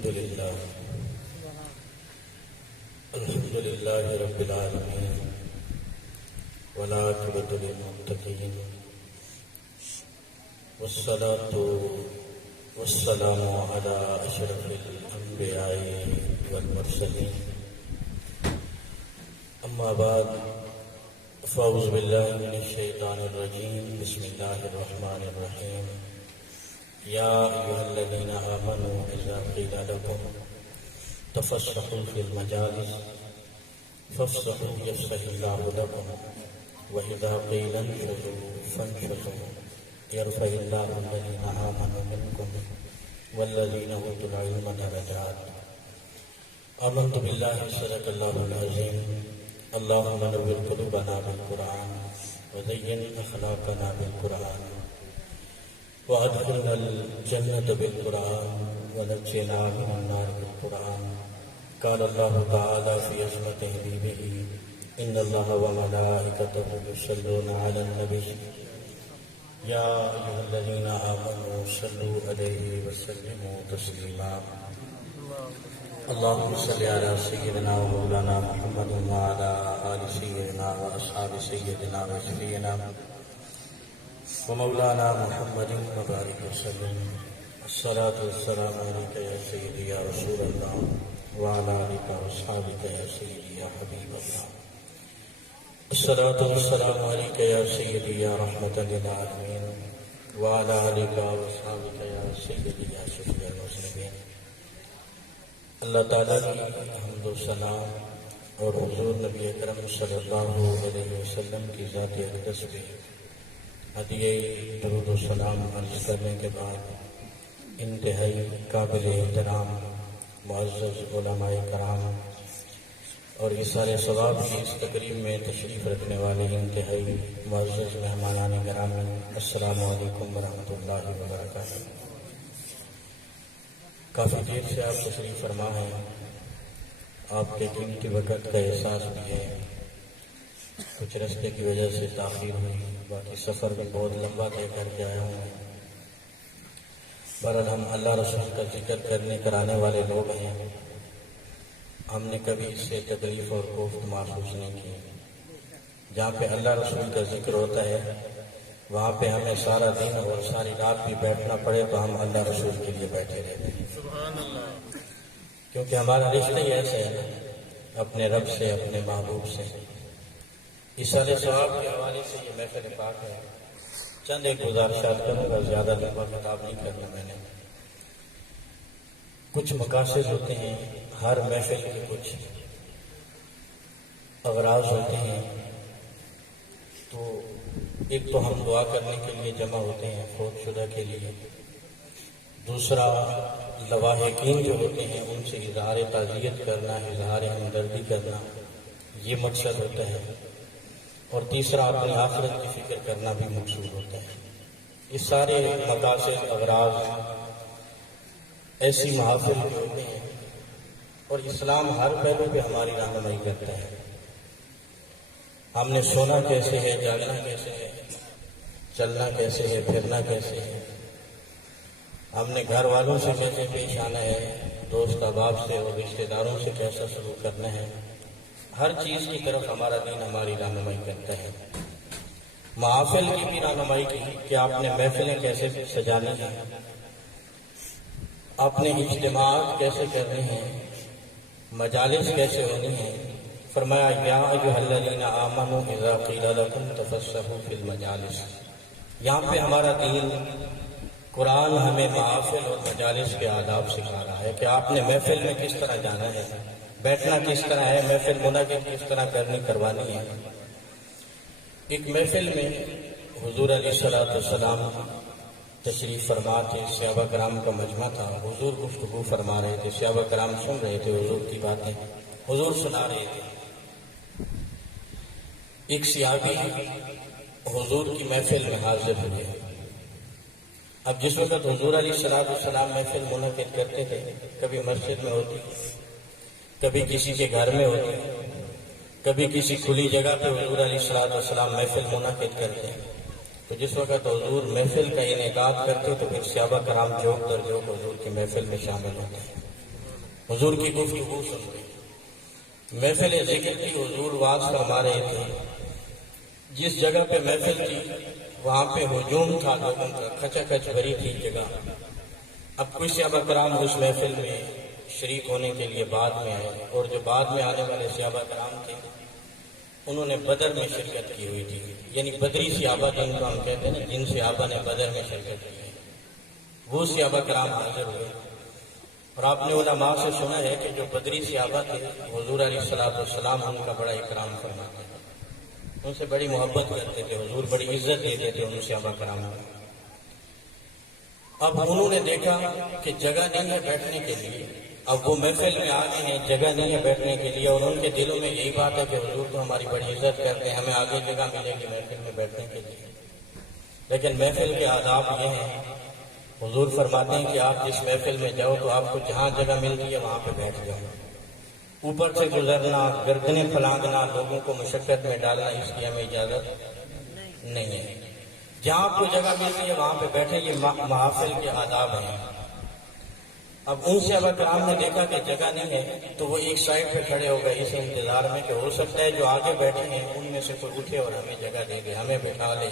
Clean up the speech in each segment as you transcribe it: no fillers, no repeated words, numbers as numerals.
الحمد لله رب العالمين والعاقبة للمتقين والصلاة والسلام على أشرف الأنبياء والمرسلين أما بعد فأعوذ بالله من الشيطان الرجيم بسم الله الرحمن الرحيم يا أيها الذين آمنوا إذا قيل لكم تفسحوا في المجالس فافسحوا يفسح الله لكم وإذا قيل انشزوا فانشزوا يرفع الله الذين آمنوا منكم والذين أوتوا العلم درجات آمنت بالله صدق الله العظيم اللهم نور قلوبنا بالقرآن وزين أخلاقنا بالقرآن وأدخلنا الجنة بالقرآن ونجنا من النار بالقرآن قال الله تعالى في عظمة حبيبه إن الله وملائكته يصلون على النبي يا أيها الذين آمنوا صلوا عليه وسلموا تسليما اللهم صل على سيدنا ومولانا محمد وعلى آل سيدنا وأصحاب سيدنا وشفيعنا ومولانا محمد وبارك وسلم الصلاة والسلام عليك يا سيدي يا رسول الله وعلى آلك وأصحابك يا سيدي يا حبيب الله الصلاة والسلام عليك يا سيدي يا رحمة للعالمين وعلى آلك وأصحابك يا سيدي يا شفيع المذنبين اللہ تعالیٰ کی حمد و ثنا اور حضور نبی اکرم صلی اللہ علیہ وسلم کی ذات اقدس پہ ہدیہ درود و سلام عرض کرنے کے بعد انتہائی قابل احترام معزز علماء کرام اور اثار ثواب کی اس تقریب میں تشریف رکھنے والے انتہائی معزز مہمانان گرامی السلام علیکم ورحمۃ اللہ وبرکاتہ۔ کافی دیر سے آپ تشریف فرما ہیں، آپ کے قیمتی وقت کا احساس بھی ہے، کچھ راستے کی وجہ سے تاخیر ہوئی، باقی سفر بھی بہت لمبا طے کر کے آیا ہوں۔ بہرحال ہم اللہ رسول کا ذکر کرنے کرانے والے لوگ ہیں، ہم نے کبھی اس سے تکلیف اور کوفت محسوس نہیں کی۔ جہاں پہ اللہ رسول کا ذکر ہوتا ہے وہاں پہ ہمیں سارا دن اور ساری رات بھی بیٹھنا پڑے تو ہم اللہ رسول کے لیے بیٹھے رہتے ہیں، کیونکہ ہمارا رشتہ ہی ایسے ہے نا، اپنے رب سے، اپنے محبوب سے۔ اثار ثواب کے حوالے سے یہ محفل پاک ہے، چند ایک گزارشات کروں گا، زیادہ لمبا خطاب نہیں کرنا میں نے۔ کچھ مقاصد ہوتے ہیں، ہر محفل کے کچھ اغراض ہوتے ہیں، تو ایک تو ہم دعا کرنے کے لیے جمع ہوتے ہیں فوت شدہ کے لیے، دوسرا لواحقین جو ہوتے ہیں ان سے اظہار تعزیت کرنا، اظہار ہمدردی کرنا، یہ مقصد ہوتا ہے، اور تیسرا اپنی آخرت کی فکر کرنا بھی مقصود ہوتا ہے۔ یہ سارے مقاصد اغراض ایسی محافل جو ہوتے ہیں، اور اسلام ہر پہلو پہ ہماری رہنمائی کرتا ہے۔ ہم نے سونا کیسے ہے، جاگنا کیسے ہے، چلنا کیسے ہے، پھرنا کیسے ہے، ہم نے گھر والوں سے کیسے پیش آنا ہے، دوست احباب سے اور رشتہ داروں سے کیسا سلوک کرنا ہے، ہر چیز کی طرف ہمارا دین ہماری رہنمائی کرتا ہے۔ محافل کی بھی رہنمائی کی کہ آپ نے محفلیں کیسے سجانی ہیں، آپ نے اجتماعات کیسے کرنے ہیں، مجالس کیسے ہونی ہیں۔ فرمایا یا ایھا الذین آمنوا اذا قیل لکم تفسحوا فی المجالس۔ یہاں پہ ہمارا دین قرآن ہمیں محافل اور مجالس کے آداب سکھا رہا ہے کہ آپ نے محفل میں کس طرح جانا ہے، بیٹھنا کس طرح ہے، محفل منعقد کس طرح کروانی ہے۔ ایک محفل میں حضور علیہ السلام تشریف فرما تھے، صحابہ کرام کا مجمع تھا، حضور گفتگو فرما رہے تھے، صحابہ کرام سن رہے تھے حضور کی باتیں، حضور سنا رہے تھے۔ ایک صحابی حضور کی محفل میں حاضر ہوئے۔ اب جس وقت حضور علیہ السلام محفل منعقد کرتے تھے، کبھی مسجد میں ہوتی، کبھی کسی کے گھر میں ہوتی، کبھی کسی کھلی جگہ پہ حضور علیہ السلام محفل منعقد کرتے ہیں، تو جس وقت حضور محفل کا انعقاد کرتے تو پھر صحابہ کرام جوک در جوک حضور کی محفل میں شامل ہوتے ہیں۔ حضور کی گفتگو سن رہے ہیں۔ محفل ذکر کی حضور واز فرما رہے تھے۔ جس جگہ پہ محفل تھی وہاں پہ ہجوم تھا لوگوں کا، کھچا کھچ بھری تھی جگہ۔ اب کچھ صحابہ کرام اس محفل میں شریک ہونے کے لیے بعد میں آئے، اور جو بعد میں آنے والے صحابہ کرام تھے انہوں نے بدر میں شرکت کی ہوئی تھی، یعنی بدری صحابہ جن کو ہم کہتے ہیں نا، جن صحابہ نے بدر میں شرکت کی ہے، وہ صحابہ کرام حاضر ہوئے۔ اور آپ نے علماء سے سنا ہے کہ جو بدری صحابہ تھے حضور علیہ السلام ان کا بڑا اکرام فرماتے تھے، ان سے بڑی محبت کرتے تھے، حضور بڑی عزت دیتے تھے ان صحابہ کرام کو۔ اب انہوں نے دیکھا کہ جگہ نہیں ہے بیٹھنے کے لیے، اب وہ محفل میں آ گئے ہیں، جگہ نہیں ہے بیٹھنے کے لیے، اور ان کے دلوں میں یہی بات ہے کہ حضور تو ہماری بڑی عزت کرتے ہیں، ہمیں آگے جگہ ملے گی محفل میں بیٹھنے کے لیے۔ لیکن محفل کے آداب یہ ہیں، حضور فرماتے ہیں کہ آپ جس محفل میں جاؤ تو آپ کو جہاں جگہ ملتی ہے وہاں پہ بیٹھ جاؤ، اوپر سے گزرنا، گردنیں پھلانگنا، لوگوں کو مشقت میں ڈالنا، اس کی ہمیں اجازت نہیں ہے۔ جہاں آپ کو جگہ ملتی ہے وہاں پہ بیٹھے، یہ محافل کے آداب ہیں۔ اب ان صحابہ کرام نے دیکھا کہ جگہ نہیں ہے تو وہ ایک سائڈ پہ کھڑے ہو گئے اس انتظار میں کہ ہو سکتا ہے جو آگے بیٹھے ہیں ان میں سے کوئی اٹھے اور ہمیں جگہ دے دے، ہمیں بٹھا لے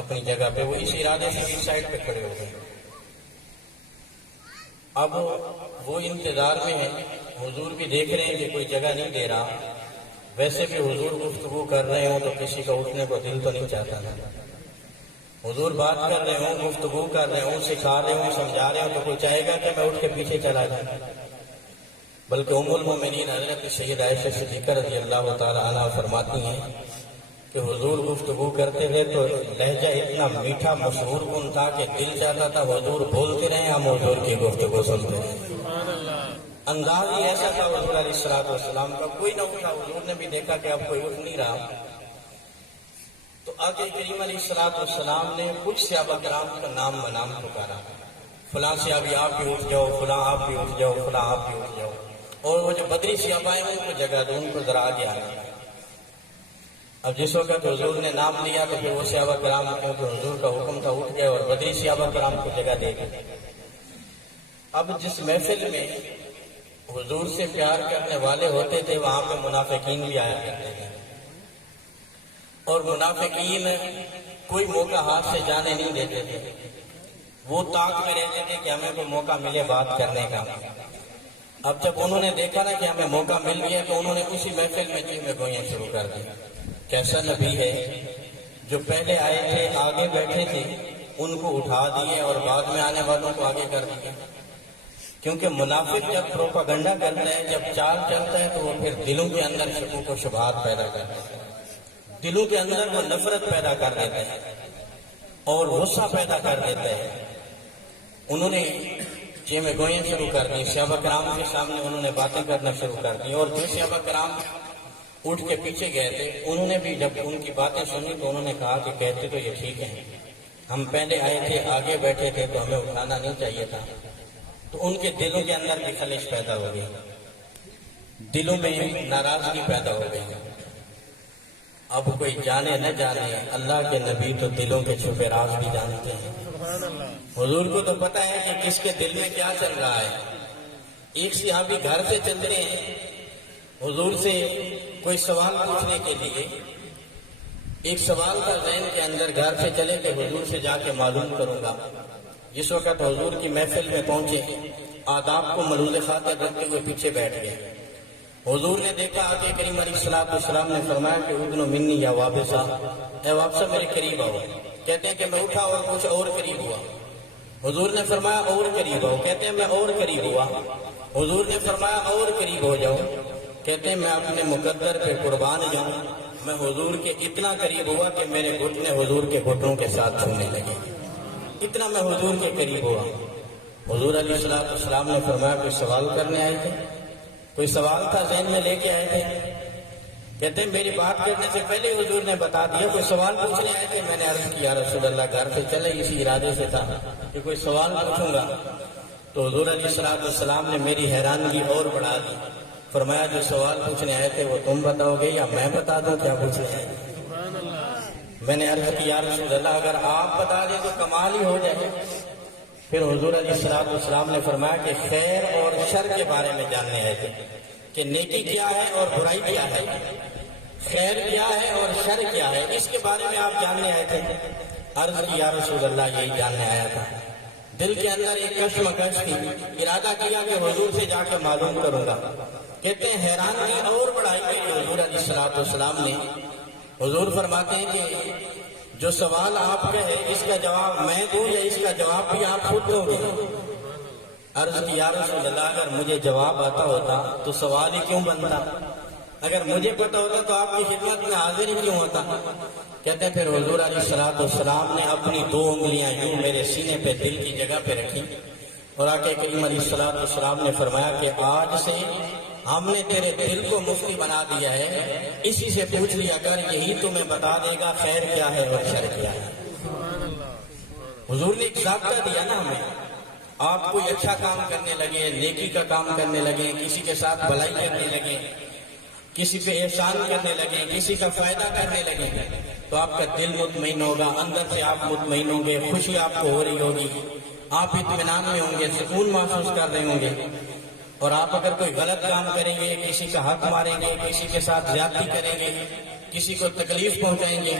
اپنی جگہ پہ۔ وہ اس ارادے سے ایک سائڈ پہ کھڑے ہو گئے۔ اب وہ انتظار میں ہیں، حضور بھی دیکھ رہے ہیں کہ کوئی جگہ نہیں دے رہا، ویسے بھی حضور گفتگو کر رہے ہوں تو کسی کا اٹھنے کو دل تو نہیں چاہتا نا۔ حضور بات کر رہے ہوں، گفتگو کر رہے ہوں، سکھا رہے ہوں، سمجھا رہے ہوں تو کوئی چاہے گا کہ میں اٹھ کے پیچھے چلا جاؤں؟ بلکہ ام المومنین حضرت سید عائشہ صدیقہ رضی اللہ تعالی عنہا فرماتی ہیں کہ حضور گفتگو کرتے ہوئے تو لہجہ اتنا میٹھا مسحور کن تھا کہ دل چاہتا تھا حضور بولتے رہیں، ہم حضور کی گفتگو سنتے رہیں۔ انداز ہی ایسا تھا حضور علیہ السلام کا۔ کوئی نہ اٹھا، حضور نے بھی دیکھا کہ اب کوئی اٹھ نہیں رہا تو آقا کریم علیہ السلام نے کچھ صحابہ کرام کا نام بنام پکارا، فلاں صحابی آپ بھی اٹھ جاؤ، فلاں آپ بھی اٹھ جاؤ، فلاں آپ بھی اٹھ جاؤ، اور وہ جو بدری صحابہ ہیں ان کو جگہ دو، ان کو ذرا آگے آنا۔ اب جس وقت حضور نے نام لیا تو پھر وہ صحابہ کرام کیونکہ حضور کا حکم تھا اٹھ گئے اور بدری صحابہ کرام کو جگہ دے گئے۔ اب جس محفل میں حضور سے پیار کرنے والے ہوتے تھے وہاں پہ منافقین بھی آیا کرتے تھے، اور منافقین کوئی موقع ہاتھ سے جانے نہیں دیتے تھے، وہ طاق میں رہتے تھے کہ ہمیں کوئی موقع ملے بات کرنے کا۔ اب جب انہوں نے دیکھا نا کہ ہمیں موقع مل گیا تو انہوں نے اسی محفل میں چیخیں گوئیاں شروع کر دی۔ کیسا نبی ہے جو پہلے آئے تھے آگے بیٹھے تھے ان کو اٹھا دیے اور بعد میں آنے والوں کو آگے کر دیا۔ کیونکہ منافق جب پروپاگنڈا کرتا ہے، جب چال چلتا ہے تو وہ پھر دلوں کے اندر شکوک و شبہات پیدا کرتا ہے، دلوں کے اندر وہ نفرت پیدا کر دیتا ہے اور غصہ پیدا کر دیتا ہے۔ انہوں نے چیخیں گوئیاں شروع کر دی، صحابہ کرام کے سامنے انہوں نے باتیں کرنا شروع کر دی، اور جو صحابہ کرام اٹھ کے پیچھے گئے تھے انہوں نے بھی جب ان کی باتیں سنی تو انہوں نے کہا کہ کہتے تو یہ ٹھیک ہے، ہم پہلے آئے تھے آگے بیٹھے تھے تو ہمیں اٹھانا نہیں چاہیے تھا۔ تو ان کے دلوں کے اندر بھی خلش پیدا ہو گئی، دلوں میں ناراضگی پیدا ہو گئی۔ اب کوئی جانے نہ جانے، اللہ کے نبی تو دلوں کے چھپے راز بھی جانتے ہیں۔ حضور کو تو پتہ ہے کہ کس کے دل میں کیا چل رہا ہے۔ ایک صحابی گھر سے چلتے ہیں حضور سے کوئی سوال پوچھنے کے لیے، ایک سوال تھا ذہن کے اندر، گھر سے چلے کہ حضور سے جا کے معلوم کروں گا۔ جس وقت حضور کی محفل میں پہنچے آداب کو ملوز خاطر رکھتے ہوئے پیچھے بیٹھ گئے۔ حضور نے دیکھا آقا کریم علیہ السلام نے فرمایا کہ ادنو منی یا وابسا، اے وابسا میرے قریب آؤ۔ کہتے ہیں کہ میں اٹھا اور کچھ اور قریب ہوا۔ حضور نے فرمایا اور قریب آؤ، کہتے ہیں میں اور قریب ہوا۔ حضور نے فرمایا اور قریب ہو جاؤ، کہتے ہیں میں اپنے مقدر پہ قربان جاؤں، میں حضور کے اتنا قریب ہوا کہ میرے گھٹنے حضور کے گھٹنوں کے ساتھ چھونے لگے، اتنا میں حضور کے قریب ہوا۔ حضور علیہ السلام نے فرمایا کوئی سوال کرنے آئے تھے؟ کوئی سوال تھا ذہن میں لے کے آئے تھے؟ کہتے ہیں میری بات کرنے سے پہلے حضور نے بتا دیا کوئی سوال پوچھنے آئے تھے؟ میں نے عرض کیا رسول اللہ گھر سے چلے اسی ارادے سے تھا کہ کوئی سوال پوچھوں گا۔ تو حضور علیہ السلام نے میری حیرانگی اور بڑھا دی، فرمایا جو سوال پوچھنے آئے تھے وہ تم بتاؤ گے یا میں بتا دوں کیا پوچھنے آئے تھے؟ میں نے عرض کیا رسول اللہ اگر آپ بتا دیں تو کمال ہی ہو جائے۔ پھر حضور علیہ السلام نے فرمایا کہ خیر اور شر کے بارے میں جاننے آئے تھے کہ نیکی کیا ہے اور برائی کیا ہے، خیر کیا ہے اور شر کیا ہے، اس کے بارے میں آپ جاننے آئے تھے۔ عرض کی یا رسول اللہ یہی جاننے آیا تھا۔ دل کے اندر ایک کشمکش تھی، ارادہ کیا کہ حضور سے جا کے معلوم کروں گا۔ کہتے ہیں حیرانی اور بڑھائی کہ حضور علیہ السلام نے، حضور فرماتے ہیں کہ جو سوال آپ کا ہے اس کا جواب میں دوں یا اس کا جواب بھی آپ خود دو گے؟ عرض کی یا رسول اللہ اگر مجھے جواب آتا ہوتا تو سوال ہی کیوں بنتا، اگر مجھے پتا ہوتا تو آپ کی خدمت میں حاضر ہی کیوں ہوتا۔ کہتے ہیں پھر حضور علیہ السلام نے اپنی 2 انگلیاں یوں میرے سینے پہ دل کی جگہ پہ رکھی اور آقا کریم علیہ السلام نے فرمایا کہ آج سے ہم نے تیرے دل کو مفتی بنا دیا ہے، اسی سے پوچھ لیا کر، یہی تمہیں بتا دے گا خیر کیا ہے اور شر کیا ہے۔ حضور نے ایک ضابطہ دیا نا ہمیں، آپ کوئی اچھا کام کرنے لگے، نیکی کا کام کرنے لگے، کسی کے ساتھ بھلائی کرنے لگے، کسی پہ احسان کرنے لگے، کسی کا فائدہ کرنے لگے، تو آپ کا دل مطمئن ہوگا، اندر سے آپ مطمئن ہوں گے، خوشی آپ کو ہو رہی ہوگی، آپ اطمینان میں ہوں گے، سکون محسوس کر رہے ہوں گے۔ اور آپ اگر کوئی غلط کام کریں گے، کسی کا حق ماریں گے، کسی کے ساتھ زیادتی کریں گے، کسی کو تکلیف پہنچائیں گے،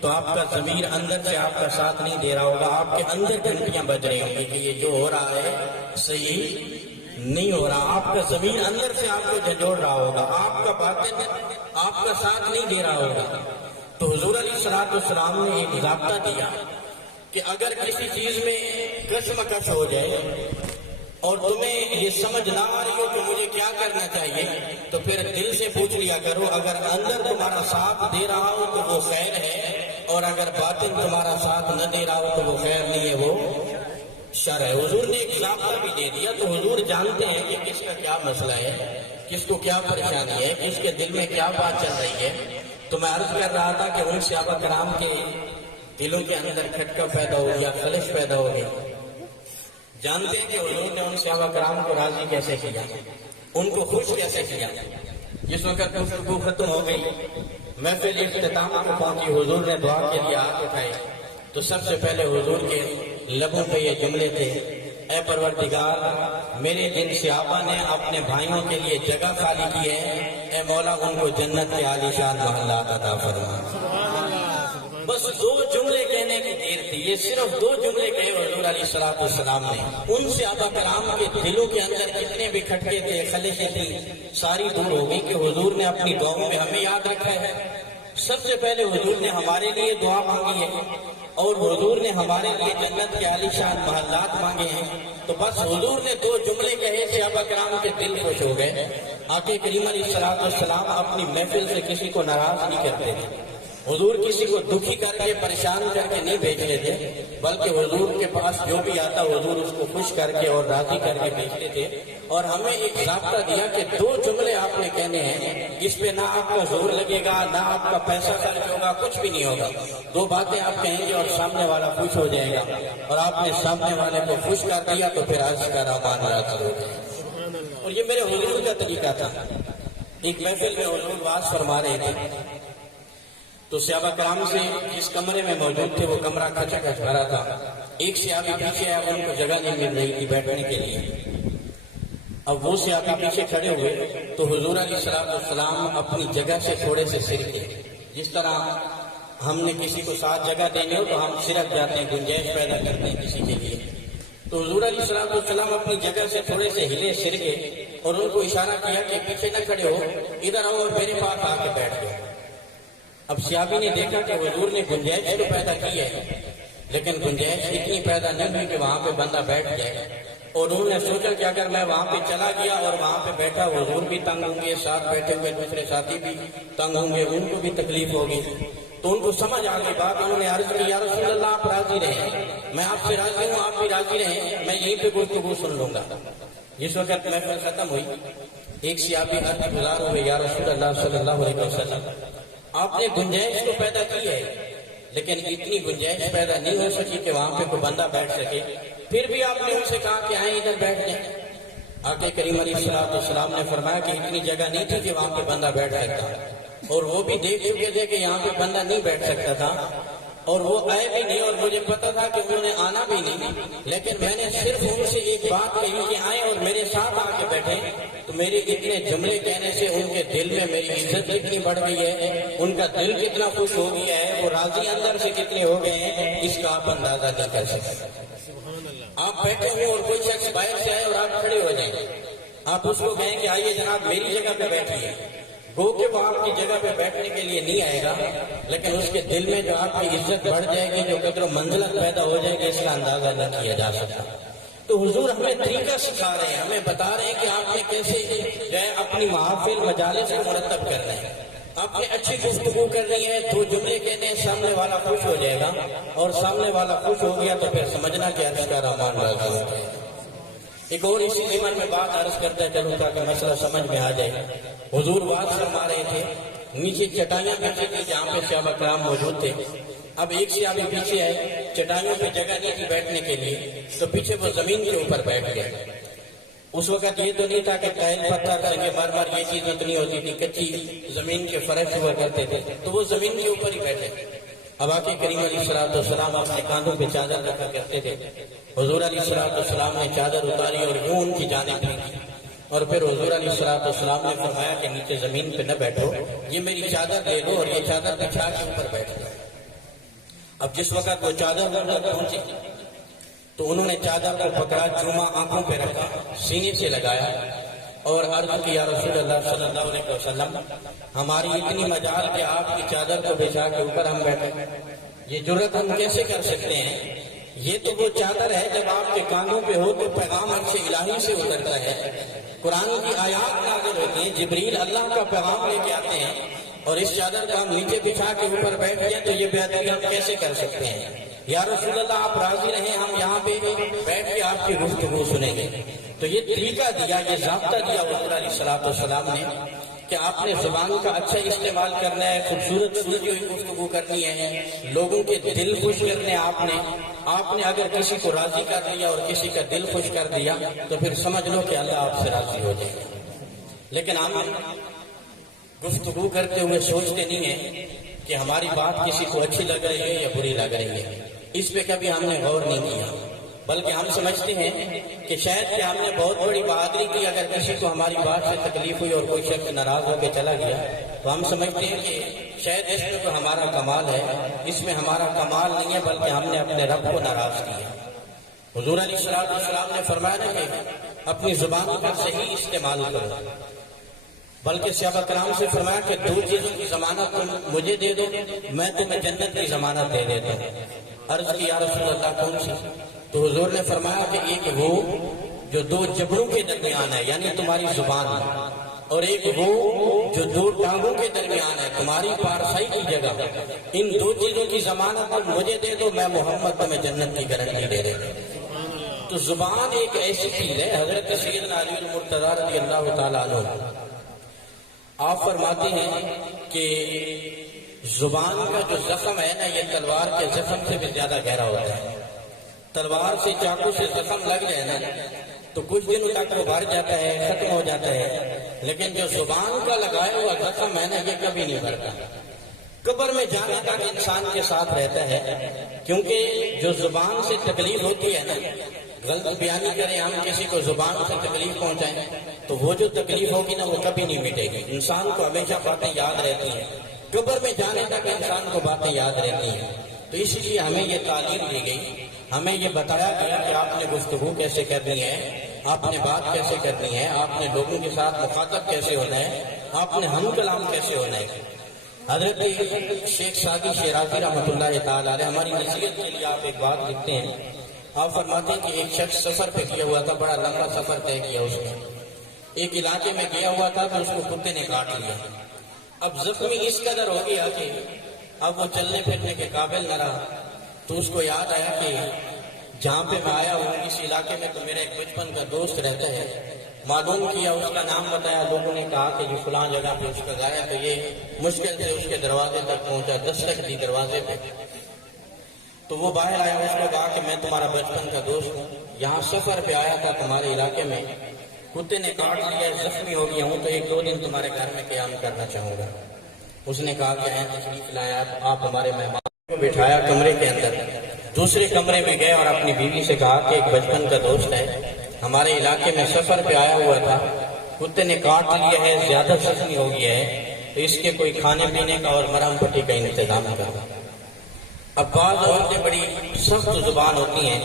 تو آپ کا ضمیر اندر سے آپ کا ساتھ نہیں دے رہا ہوگا، آپ کے اندر گھنٹیاں بج رہی ہوں گی کہ یہ جو ہو رہا ہے صحیح نہیں ہو رہا، آپ کا ضمیر اندر سے آپ کو جھنجھوڑ رہا ہوگا، آپ کا باطن آپ کا ساتھ نہیں دے رہا ہوگا۔ تو حضور علیہ السلام نے ایک ضابطہ دیا کہ اگر کسی چیز میں کشمکش ہو جائے اور تمہیں یہ سمجھ نہ آ رہی ہو کہ مجھے کیا کرنا چاہیے، تو پھر دل سے پوچھ لیا کرو، اگر اندر تمہارا ساتھ دے رہا ہو تو وہ خیر ہے، اور اگر باطن تمہارا ساتھ نہ دے رہا ہو تو وہ خیر نہیں ہے، وہ شر ہے۔ حضور نے ایک ضابطہ بھی دے دیا، تو حضور جانتے ہیں کہ کس کا کیا مسئلہ ہے، کس کو کیا پریشانی ہے، کس کے دل میں کیا بات چل رہی ہے۔ تو میں عرض کر رہا تھا کہ ان صحابہ کرام کے دلوں کے اندر کھٹکا پیدا ہو گیا، خلش پیدا ہو گئی۔ جانتے ہیں کہ حضور نے ان صحابہ کرام کو راضی کیسے کیا، ان کو خوش کیسے کیا۔ جس وقت گفتگو ختم ہو گئی، محفل اختتام کو پہنچی، حضور نے دعا کے لیے ہاتھ اٹھائے تو سب سے پہلے حضور کے لبوں پہ یہ جملے تھے، اے پروردگار میرے جن صحابہ نے اپنے بھائیوں کے لیے جگہ خالی کی ہے، اے مولا ان کو جنت کے عالی شان محلات عطا فرما۔ بس 2 جملے کہنے کی دیر تھی، یہ صرف 2 جملے کہے حضور علیہ السلام نے، ان صحابہ کرام کے دلوں کے اندر جتنے بھی کھٹکے تھے، خلشیں تھیں، ساری دور ہو گئی کہ حضور نے اپنی دعاؤں میں ہمیں یاد رکھا ہے۔ سب سے پہلے حضور نے ہمارے لیے دعا مانگی ہے اور حضور نے ہمارے لیے جنت کے عالی شان محلات مانگے ہیں۔ تو بس حضور نے 2 جملے کہے، صحابہ کرام کے دل خوش ہو گئے۔ آقا کریم علیہ السلام اپنی محفل سے کسی کو ناراض نہیں کرتے تھے، حضور کسی کو دکھی کر کے پریشان کر کے نہیں بھیجتے تھے، بلکہ حضور کے پاس جو بھی آتا حضور اس کو خوش کر کے اور راضی کر کے بھیجتے تھے۔ اور ہمیں ایک ضابطہ دیا کہ 2 جملے آپ نے کہنے ہیں، اس پہ نہ آپ کا زور لگے گا، نہ آپ کا پیسہ خرچ ہوگا، کچھ بھی نہیں ہوگا۔ 2 باتیں آپ کہیں گے اور سامنے والا خوش ہو جائے گا، اور آپ نے سامنے والے کو خوش کر دیا تو پھر عرض کا رامان حاصل ہو جائے۔ اور یہ میرے حضور کا طریقہ تھا۔ ایک محفل میں حضور واز فرما رہے تھے تو صحابہ کرام سے جس کمرے میں موجود تھے وہ کمرہ کھچا کھچ بھرا تھا۔ ایک صحابی پیچھے آیا، ان کو جگہ نہیں مل رہی تھی بیٹھنے کے لیے۔ اب وہ صحابی پیچھے کھڑے ہوئے تو حضور علیہ السلام اپنی جگہ سے تھوڑے سے سرکے، جس طرح ہم نے کسی کو ساتھ جگہ دینی ہو تو ہم سرک جاتے ہیں، گنجائش پیدا کرتے ہیں کسی کے لیے۔ تو حضور علیہ السلام اپنی جگہ سے تھوڑے سے ہلے، سرکے، اور ان کو اشارہ کیا کہ پیچھے نہ کھڑے ہو، ادھر آؤ اور میرے پاس آ کے بیٹھ جاؤ۔ اب صحابی نے دیکھا کہ حضور نے گنجائش تو پیدا کی ہے، لیکن گنجائش اتنی پیدا نہیں ہوئی کہ وہاں پہ بندہ بیٹھ جائے، اور انہوں نے سوچا کہ اگر میں وہاں پہ چلا گیا اور وہاں پہ بیٹھا، حضور بھی تنگ ہوں گے، ساتھ بیٹھے ہوئے دوسرے ساتھی بھی تنگ ہوں گے، ان کو بھی تکلیف ہوگی۔ تو ان کو سمجھ آ گئی بات، انہوں نے عرض کی یا رسول اللہ آپ راضی رہیں، میں آپ سے راضی ہوں، آپ بھی راضی رہیں، میں یہیں پہ گفتگو سن لوں گا۔ جس وقت محفل ختم ہوئی، ایک صحابی عرض گزار ہوئے، یا رسول اللہ صلی اللہ علیہ وسلم آپ نے گنجائش تو پیدا کی ہے، لیکن اتنی گنجائش پیدا نہیں ہو سکی کہ وہاں پہ کوئی بندہ بیٹھ سکے، پھر بھی آپ نے ان سے کہا کہ آئیں ادھر بیٹھ جائیں۔ آقا کریم علیہ السلام نے فرمایا کہ اتنی جگہ نہیں تھی کہ وہاں پہ بندہ بیٹھ سکتا، اور وہ بھی دیکھ چکے تھے کہ یہاں پہ بندہ نہیں بیٹھ سکتا تھا، اور وہ آئے بھی نہیں، اور مجھے پتا تھا کہ انہوں نے آنا بھی نہیں، لیکن میں نے صرف ان سے ایک بات کہی کہ آئیں اور میرے ساتھ آ کے بیٹھے، تو میرے اتنے جملے کہنے سے ان کے دل میں میری عزت کتنی بڑھ گئی ہے، ان کا دل کتنا خوش ہو گیا ہے، وہ راضی اندر سے کتنے ہو گئے ہیں، اس کا آپ اندازہ نہیں کر سکتے۔ آپ بیٹھے ہوں اور کوئی شخص باہر سے آئے اور آپ کھڑے ہو جائیں، آپ اس کو کہیں کہ آئیے جناب میری جگہ پہ بیٹھیے، گو کہ وہ آپ کی جگہ پہ بیٹھنے کے لیے نہیں آئے گا، لیکن اس کے دل میں جو آپ کی عزت بڑھ جائے گی، جو قدر و منزلت پیدا ہو جائے گی، اس کا اندازہ نہ کیا جا سکتا۔ تو حضور ہمیں طریقہ سکھا رہے ہیں، ہمیں بتا رہے ہیں کہ آپ نے کیسے جو ہے اپنی محافل مجالس کو مرتب کرنا ہے، آپ نے اچھی گفتگو کرنی ہے، دو جملے کہنے ہیں، سامنے والا خوش ہو جائے گا، اور سامنے والا خوش ہو گیا تو پھر سمجھنا کہ عرش کا رحمان راضی ہو جائے گا۔ ایک اور اسی ایمان میں بات عرض کرتا چلوں تاکہ مسئلہ سمجھ میں آ جائے۔ حضور بات فرما رہے تھے، نیچے چٹائیاں بچی تھی جہاں پہ صحابہ کرام موجود تھے، اب ایک صحابی پیچھے آئے، چٹائیوں پہ جگہ نہیں تھی بیٹھنے کے لیے، تو پیچھے وہ زمین کے اوپر بیٹھ گئے۔ اس وقت یہ تو نہیں تھا کہ ٹائل پتھر سنگ مرمر یہ چیز اتنی ہوتی تھی، کچی زمین کے فرش ہوا کرتے تھے، تو وہ زمین کے اوپر ہی بیٹھے۔ اب آقا کریم علیہ السلام اپنے کاندھوں پہ چادر رکھا کرتے تھے، حضور علیہ السلام نے چادر اتاری اور یوں ان کی جانب لی، اور پھر حضور علیہ السلام نے فرمایا کہ نیچے زمین پہ نہ بیٹھو، یہ میری چادر لے لو اور یہ چادر بچھا کے اوپر بیٹھ جاؤ۔ اب جس وقت وہ چادر پر پہنچی تو انہوں نے چادر کو پکڑا، چوما آنکھوں پہ رکھا، سینے سے لگایا اور عرض کیا رسول اللہ صلی اللہ علیہ وسلم، ہماری اتنی مجال کہ آپ کی چادر کو بچھا کے اوپر ہم بیٹھے، یہ جرأت ہم کیسے کر سکتے ہیں؟ یہ تو وہ چادر ہے جب آپ کے کاندھوں پہ ہو تو پیغام عرش الہی سے اترتا ہے، قرآن کی آیات نازل ہوتی ہیں، جبریل اللہ کا پیغام لے کے آتے ہیں، اور اس چادر کو ہم نیچے بچھا کے اوپر بیٹھ گئے تو یہ بہتری ہم کیسے کر سکتے ہیں؟ یا رسول اللہ آپ راضی رہیں، ہم یہاں پہ بیٹھ کے آپ کی گفتگو سنیں گے۔ تو یہ طریقہ دیا، یہ ضابطہ دیا حضور علیہ السلام نے کہ آپ نے زبان کا اچھا استعمال کرنا ہے، خوبصورت سنتی ہوئی گفتگو کرنی ہے، لوگوں کے دل خوش کرنے آپ نے اگر کسی کو راضی کر دیا اور کسی کا دل خوش کر دیا تو پھر سمجھ لو کہ اللہ آپ سے راضی ہو جائے گا۔ لیکن ہم گفتگو کرتے ہوئے سوچتے نہیں ہیں کہ ہماری بات کسی کو اچھی لگ رہی ہے یا بری لگ رہی ہے، اس پہ کبھی ہم نے غور نہیں کیا، بلکہ ہم سمجھتے ہیں کہ شاید کہ ہم نے بہت بڑی بہادری کی، اگر کسی کو ہماری بات سے تکلیف ہوئی اور کوئی شخص ناراض ہو کے چلا گیا تو ہم سمجھتے ہیں کہ شاید اس میں تو ہمارا کمال ہے، اس میں ہمارا کمال نہیں ہے، بلکہ ہم نے اپنے رب کو ناراض کیا۔ حضور علیہ السلام نے فرمایا نا کہ اپنی زبان کا صحیح استعمال کرو، بلکہ صحابہ کرام سے فرمایا کہ دو چیزوں کی ضمانت تم مجھے دے دو، میں تمہیں جنت کی ضمانت دے دیتا ہوں۔ عرض کی یا رسول اللہ کون سی؟ تو حضور نے فرمایا کہ ایک وہ جو دو جبڑوں کے درمیان ہے یعنی تمہاری زبان، اور ایک وہ جو دو ٹانگوں کے درمیان ہے تمہاری پارسائی کی جگہ، ان دو چیزوں کی ضمانت تم مجھے دے دو، میں محمد تمہیں جنت کی گارنٹی دے دیتا ہوں۔ تو زبان ایک ایسی چیز ہے، حضرت سیدنا علی المرتضیٰ رضی اللہ تعالیٰ عنہ آپ فرماتے ہیں کہ زبان کا جو زخم ہے نا، یہ تلوار کے زخم سے بھی زیادہ گہرا ہوتا ہے۔ تلوار سے چاقو سے زخم لگ جائے نا تو کچھ دنوں تک وہ بھر جاتا ہے، ختم ہو جاتا ہے، لیکن جو زبان کا لگایا ہوا زخم ہے نا، یہ کبھی نہیں بھرتا، قبر میں جانے تک انسان کے ساتھ رہتا ہے، کیونکہ جو زبان سے تکلیف ہوتی ہے نا، غلط بیانی کریں ہم کسی کو زبان سے تکلیف پہنچائیں تو وہ جو تکلیف ہوگی نا وہ کبھی نہیں مٹے گی، انسان کو ہمیشہ باتیں یاد رہتی ہیں، قبر میں جانے تک انسان کو باتیں یاد رہتی ہیں۔ تو اس لیے ہمیں یہ تعلیم دی گئی، ہمیں یہ بتایا گیا کہ آپ نے گفتگو کیسے کرنی ہے، آپ نے بات کیسے کرنی ہے، آپ نے لوگوں کے ساتھ مخاطب کیسے ہونا ہے، آپ نے ہم کلام کیسے ہونا ہے۔ حضرت شیخ سعدی شیرازی رحمۃ اللہ تعالی علیہ ہماری نصیحت کے لیے آپ ایک بات لکھتے ہیں، آپ فرماتے ہیں کہ ایک شخص سفر پہ کیا ہوا تھا، بڑا لمبا سفر طے کیا اس نے، ایک علاقے میں گیا ہوا تھا تو اس کو کتے نے کاٹ لیا، اب زخمی اس قدر ہو گیا کہ اب وہ چلنے پھرنے کے قابل نہ رہا، تو اس کو یاد آیا کہ جہاں پہ میں آیا ہوں اس علاقے میں تو میرا ایک بچپن کا دوست رہتا ہے، معلوم کیا، اس کا نام بتایا، لوگوں نے کہا کہ یہ فلاں جگہ پہ اس کا گھر ہے، تو یہ مشکل سے اس کے دروازے تک پہنچا، دستک دی دروازے پہ، تو وہ باہر آیا، اس کو کہا کہ میں تمہارا بچپن کا دوست ہوں، یہاں سفر پہ آیا تھا تمہارے علاقے میں، کتے نے کاٹ لیا، زخمی ہو گیا ہوں، تو ایک دو دن تمہارے گھر میں قیام کرنا چاہوں گا۔ اس نے کہا کہ تشریف لائے آپ ہمارے مہمان کو بٹھایا کمرے کے اندر، دوسرے کمرے میں گئے اور اپنی بیوی سے کہا کہ ایک بچپن کا دوست ہے، ہمارے علاقے میں سفر پہ آیا ہوا تھا، کتے نے کاٹ لیا ہے، زیادہ زخمی ہو گیا ہے، تو اس کے کوئی کھانے پینے کا اور مرہم پٹی کا انتظام کرو۔ اب بعض عورتیں بڑی سخت زبان ہوتی ہیں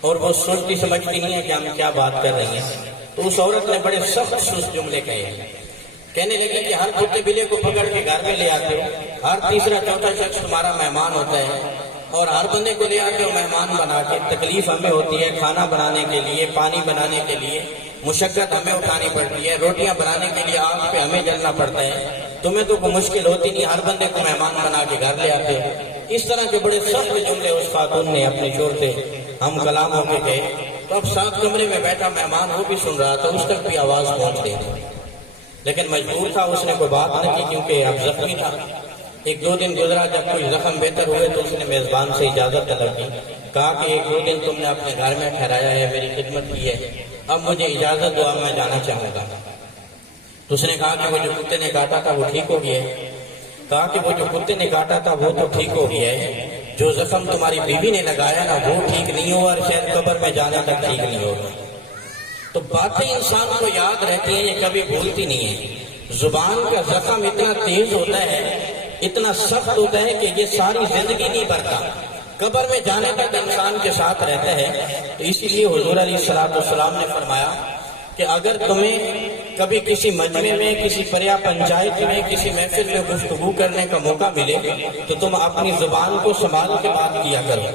اور وہ سنتی سمجھتی نہیں ہے کہ ہم کیا بات کر رہی ہیں، تو اس عورت نے بڑے سخت سست جملے کہے، کہنے لگی کہ ہر کتے بلے کو پکڑ کے گھر میں لے آتے ہو، ہر تیسرا چوتھا شخص تمہارا مہمان ہوتا ہے اور ہر بندے کو لے آتے ہو مہمان بنا کے، تکلیف ہمیں ہوتی ہے کھانا بنانے کے لیے، پانی بنانے کے لیے، مشقت ہمیں اٹھانی پڑتی ہے، روٹیاں بنانے کے لیے آگ پہ ہمیں جلنا پڑتا ہے، تمہیں تو کوئی مشکل ہوتی نہیں، ہر بندے کو مہمان بنا کے گھر لے آتے ہو۔ اس طرح کے بڑے سخت جملے اس خاتون نے اپنے شور سے ہم کلام ہو کے کہے، تو اب ساتھ کمرے میں بیٹھا مہمان وہ بھی سن رہا تھا، اس تک بھی آواز پہنچ گئی تھی، لیکن مجبور تھا، اس نے کوئی بات نہ کی کیونکہ اب زخمی تھا۔ ایک دو دن گزرا، جب کوئی زخم بہتر ہوئے تو اس نے میزبان سے اجازت طلب کی، کہا کہ ایک دو دن تم نے اپنے گھر میں ٹھہرایا ہے، میری خدمت کی ہے، اب مجھے اجازت دو، اب میں جانا چاہوں گا۔ تو اس نے کہا کہ وہ جو کتے نے کاٹا تھا وہ ٹھیک ہو گیا ہے، کہا کہ وہ جو کتے نے کاٹا تھا وہ تو ٹھیک ہو گیا ہے، جو زخم تمہاری بیوی نے لگایا نا وہ ٹھیک نہیں ہوا، اور شاید قبر میں جانے تک ٹھیک نہیں ہوگا۔ تو باتیں انسان کو یاد رہتی ہیں، یہ کبھی بھولتی نہیں ہے۔ زبان کا زخم اتنا تیز ہوتا ہے، اتنا سخت ہوتا ہے کہ یہ ساری زندگی نہیں بھرتا، قبر میں جانے تک انسان کے ساتھ رہتا ہے۔ تو اسی لیے حضور علیہ السلام نے فرمایا کہ اگر تمہیں کبھی کسی مجمع میں، کسی پریا پنچایت میں، کسی محفل میں گفتگو کرنے کا موقع ملے تو تم اپنی زبان کو سنبھال کے بات کیا کرو،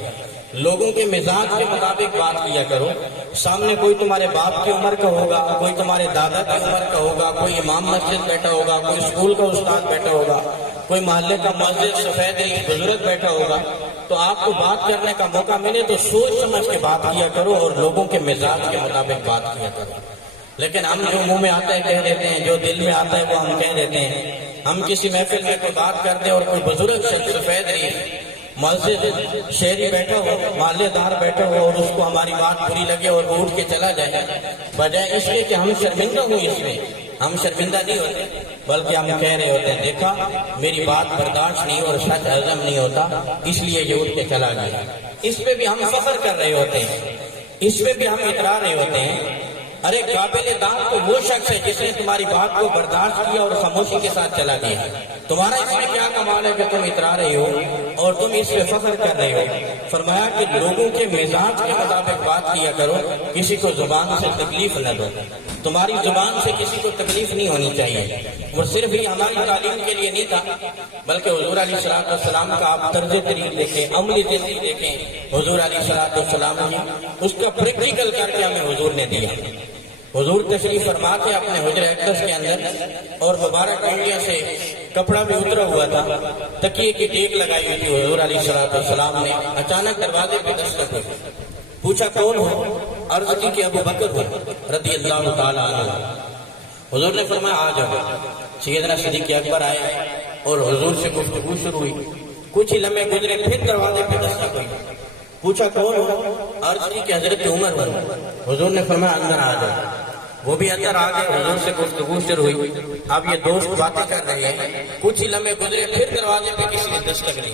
لوگوں کے مزاج کے مطابق بات کیا کرو۔ سامنے کوئی تمہارے باپ کی عمر کا ہوگا، کوئی تمہارے دادا کی عمر کا ہوگا، کوئی امام مسجد بیٹھا ہوگا، کوئی اسکول کا استاد بیٹھا ہوگا، کوئی محلے کا مسجد سفید بزرگ بیٹھا ہوگا، تو آپ کو بات کرنے کا موقع ملے تو سوچ سمجھ کے بات کیا کرو اور لوگوں کے مزاج کے مطابق بات کیا کرو۔ لیکن ہم جو منہ میں آتا ہے کہہ دیتے ہیں، جو دل میں آتا ہے وہ ہم کہہ دیتے ہیں۔ ہم کسی محفل میں کوئی بات کرتے اور کوئی بزرگ شخص سفید مسجد شہری بیٹھا ہو، محلے دار بیٹھا ہو، اور اس کو ہماری بات بری لگے اور وہ اٹھ کے چلا جائے، بجائے اس لیے کہ ہم شرمندہ ہوں، اس میں ہم شرمندہ نہیں ہوتے بلکہ ہم کہہ رہے ہوتے ہیں دیکھا میری بات برداشت نہیں اور سچ ہضم نہیں ہوتا، اس لیے یہ اٹھ کے چلا گیا۔ اس پہ بھی ہم فخر کر رہے ہوتے ہیں، اس پہ بھی ہم اترا رہے ہوتے ہیں۔ ارے قابل داد تو وہ شخص ہے جس نے تمہاری بات کو برداشت کیا اور خاموشی کے ساتھ چلا گیا۔ تمہارا اس میں کیا کمال ہے کہ تم اترا رہے ہو اور تم اس پہ فخر کر رہے ہو۔ فرمایا کہ لوگوں کے مزاج کے مطابق بات کیا کرو، کسی کو زبان سے تکلیف نہ دو۔ تمہاری زبان سے کسی کو تکلیف نہیں ہونی چاہیے۔ وہ صرف ہی ہماری تعلیم کے لیے نہیں تھا بلکہ حضور علیہ السلام کا آپ طرز طریق دیکھیں، عملی زندگی دیکھیں، حضور علیہ السلام نے اس کا پریکٹیکل کر کے ہمیں حضور نے دیا۔ حضور تشریف فرما کے اپنے حجر اقدس کے اندر اور مبارک انگلیوں سے کپڑا بھی اترا ہوا تھا، تکیے کی ٹیک لگائی ہوئی تھی، حضور علیہ السلام نے اچانک دروازے پہ دستک ہوئی، پوچھا کون ہو؟ عرض کی کہ ابو بکر ہو رضی اللہ تعالیٰ عنہ۔ حضور نے فرمایا آ جاؤ۔ سیدنا صدیق اکبر آئے اور حضور سے گفتگو شروع ہوئی، کچھ ہی لمحے گزرے پھر دروازے پہ دستک ہوئی، پوچھا کون ہو؟ عرض کی کہ حضرت عمر ہو۔ حضور نے فرمایا اندر آ جاؤ۔ وہ بھی اندر آ گئے، حضور سے گفتگو شروع ہوئی۔ اب یہ دوست باتیں کر رہے ہیں، کچھ ہی لمحے گزرے پھر دروازے پہ کسی نے دستک دی،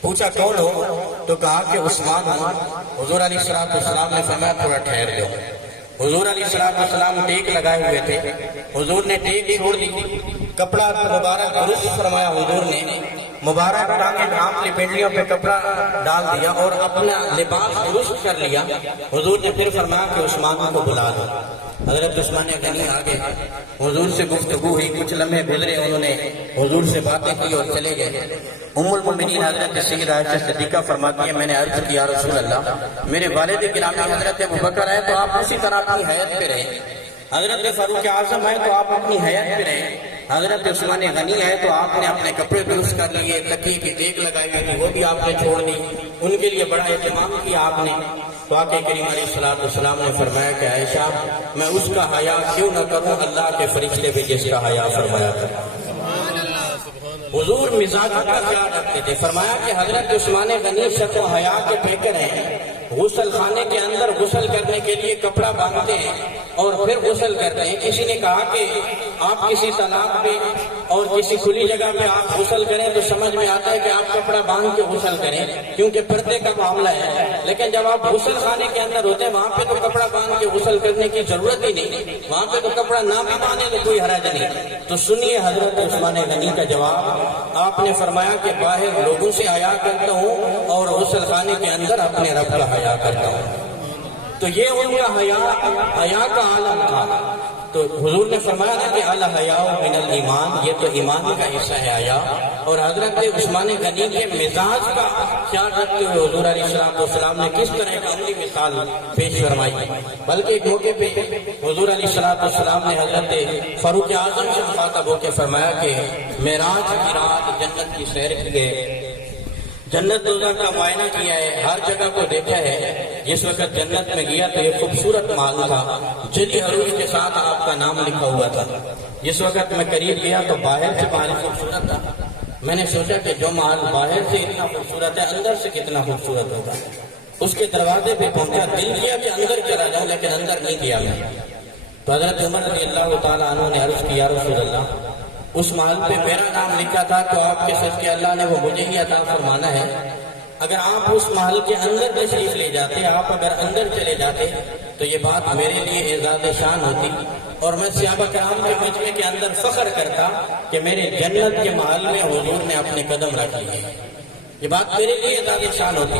پوچھا کون ہو؟ تو کہا کہ عثمان ہوں۔ حضور علیہ السلام نے فرمایا تھوڑا ٹھہر جاؤ۔ حضور علیہ السلام ٹیک لگائے ہوئے تھے، حضور نے ٹیک چھوڑ دی، کپڑا مبارک درست فرمایا، حضور نے مبارک ٹانگیں ڈھانپ لی، پنڈلیوں پہ کپڑا ڈال دیا اور اپنا لباس درست کر لیا۔ حضور نے پھر فرمایا کہ عثمان کو بلا دو۔ حضرت عثمان غنی آگے، حضور سے گفتگو ہوئی، کچھ لمحے گزرے، انہوں نے حضور سے باتیں کی اور چلے گئے۔ ام المؤمنین حضرت سیدہ عائشہ صدیقہ فرماتی ہیں میں نے عرض کی یا رسول اللہ، میرے والد گرامی حضرت ابوبکر ہے تو آپ اسی طرح اپنی حیات پہ رہیں، حضرت فاروق اعظم ہے تو آپ اپنی حیات پہ رہیں، حضرت عثمان غنی ہے تو آپ نے اپنے کپڑے درست کر لیے، تکیے کی ٹیک لگائی ہوئی تھی وہ بھی آپ نے چھوڑ دی، ان کے لیے بڑا اہتمام کیا آپ نے۔ تو آقا کریم علیہ السلام نے فرمایا کہ عائشہ میں اس کا حیا کیوں نہ کروں، اللہ کے فرشتے بھی جس کا حیا فرمایا کریں۔ حضور مزاج کا خیال رکھتے تھے، فرمایا کہ حضرت عثمان غنی شرف و حیا کے پیکر ہیں، غسل خانے کے اندر غسل کرنے کے لیے کپڑا باندھتے ہیں اور پھر غسل کرتے ہیں۔ کسی نے کہا کہ آپ کسی تالاب پہ اور کسی کھلی جگہ پہ آپ غسل کریں تو سمجھ میں آتا ہے کہ آپ کپڑا باندھ کے غسل کریں کیونکہ پردے کا معاملہ ہے، لیکن جب آپ غسل خانے کے اندر ہوتے ہیں وہاں پہ تو کپڑا باندھ کے غسل کرنے کی ضرورت ہی نہیں، وہاں پہ تو کپڑا نہ بھی باندھے تو کوئی حرج نہیں۔ تو سنیے حضرت عثمان غنی کا جواب۔ آپ نے فرمایا کہ باہر لوگوں سے حیا کرتا ہوں اور غسل خانے کے اندر اپنے رب کا حیا کرتا ہوں۔ تو یہ ان کا حیا کا عالم تھا۔ تو حضور نے فرمایا نا کہ الحیاء من الایمان، یہ تو ایمان کا حصہ ہے حیا۔ اور حضرت عثمان غنی کے مزاج کا خیال رکھتے ہوئے حضور علیہ السلام نے کس طرح کی عملی مثال پیش فرمائی، بلکہ ایک موقع پہ حضور علیہ السلام نے حضرت فاروق اعظم سے مخاطب ہو کے فرمایا کہ معراج کی رات جنت کی سیر کی گئے، جنت دوزخ کا معائنہ کیا ہے، ہر جگہ کو دیکھا ہے۔ جس وقت جنت میں گیا تو یہ خوبصورت محل تھا، جلی حروف کے ساتھ آپ کا نام لکھا ہوا تھا۔ جس وقت میں قریب گیا تو باہر سے محل خوبصورت تھا، میں نے سوچا کہ جو محل باہر سے اتنا خوبصورت ہے اندر سے کتنا خوبصورت ہوگا۔ اس کے دروازے پہ پہنچا، دل کیا کہ اندر چلا جاؤں لیکن اندر نہیں گیا میں۔ تو حضرت عمر رضی اللہ تعالیٰ عنہ نے عرض کیا رسول اللہ، اس محل پہ میرا نام لکھا تھا تو آپ کے صدقے اللہ نے وہ مجھے ہی عطا فرمانا ہے۔ اگر آپ اس محل کے اندر تشریف لے جاتے، آپ اگر اندر چلے جاتے تو یہ بات میرے لیے اعزاز شان ہوتی اور میں صحابہ کرام کے مجمع کے اندر فخر کرتا کہ میرے جنت کے محل میں حضور نے اپنے قدم رکھ لیے، یہ بات میرے لیے اعزاز شان ہوتی۔